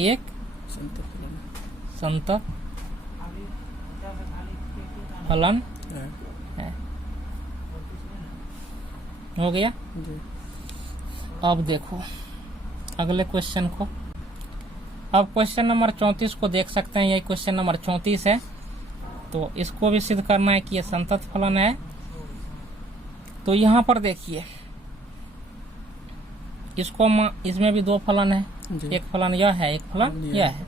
एक संतत फलन संतत फलन है। हो गया। जी। अब देखो अगले क्वेश्चन को। अब क्वेश्चन नंबर 34 को देख सकते हैं, यही क्वेश्चन नंबर 34 है। तो इसको भी सिद्ध करना है कि ये संतत फलन है। तो यहाँ पर देखिए इसमें भी दो फलन है, जी। एक फलन यह है, एक फलन यह है।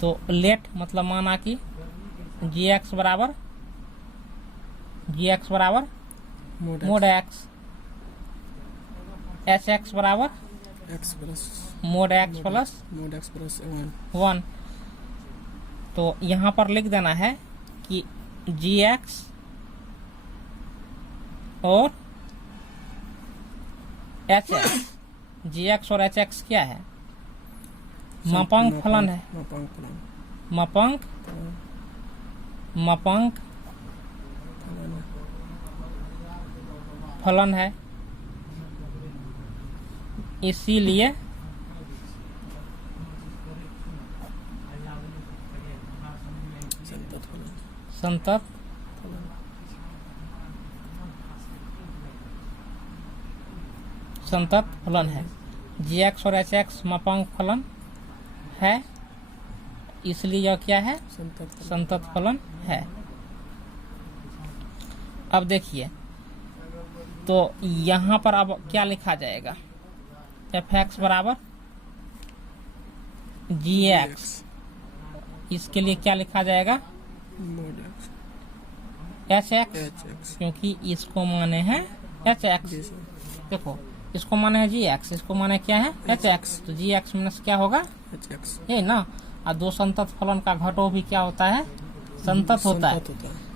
तो लेट मतलब माना कि जी एक्स बराबर मोड एक्स, एच एक्स बराबर x plus mode x plus 1। तो यहाँ पर लिख देना है कि जी एक्स और एच एक्स, जी एक्स और एच एक्स क्या है? मापांक फलन है। मापांक फलन है। इसीलिए संतत फलन है। जी एक्स और एच एक्स मापांक फलन है, इसलिए यह क्या है? संतत फलन है। अब देखिए तो यहाँ पर अब क्या लिखा जाएगा? एफ एक्स बराबर जी एक्स, इसके लिए क्या लिखा जाएगा? एच एक्स, क्योंकि इसको माने हैं एच एक्स। देखो इसको माने है जी एक्स, इसको माने क्या है? H x. तो जी एक्स माइनस क्या होगा? एच एक्स, यही ना। और दो संतत फलन का घटो भी क्या होता है? संतत होता है।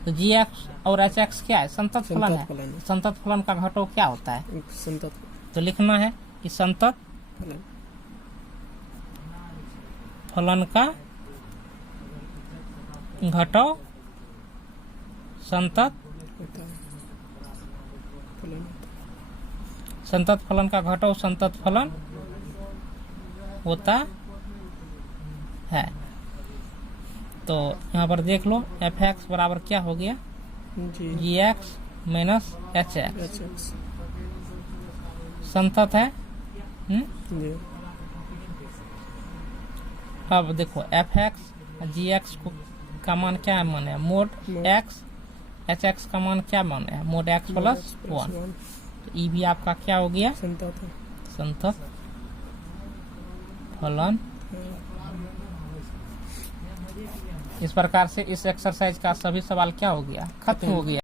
तो जी एक्स और एच एक्स क्या है? संतत फलन है। संतत फलन का घटो क्या होता है? संतत। तो लिखना है कि संतत फलन का घटो संतत फलन का घटो संतत फलन होता है। तो यहाँ पर देख लो एफ एक्स बराबर क्या हो गया? जी एक्स माइनस एच एक्स संतत है। अब देखो एफ एक्स जी एक्स का मान क्या मान है? Mode x. एच एक्स का मान क्या मान है? Mode x plus 1। तो ई भी आपका क्या हो गया? संतत फलन। इस प्रकार से इस एक्सरसाइज का सभी सवाल क्या हो गया? खत्म हो गया।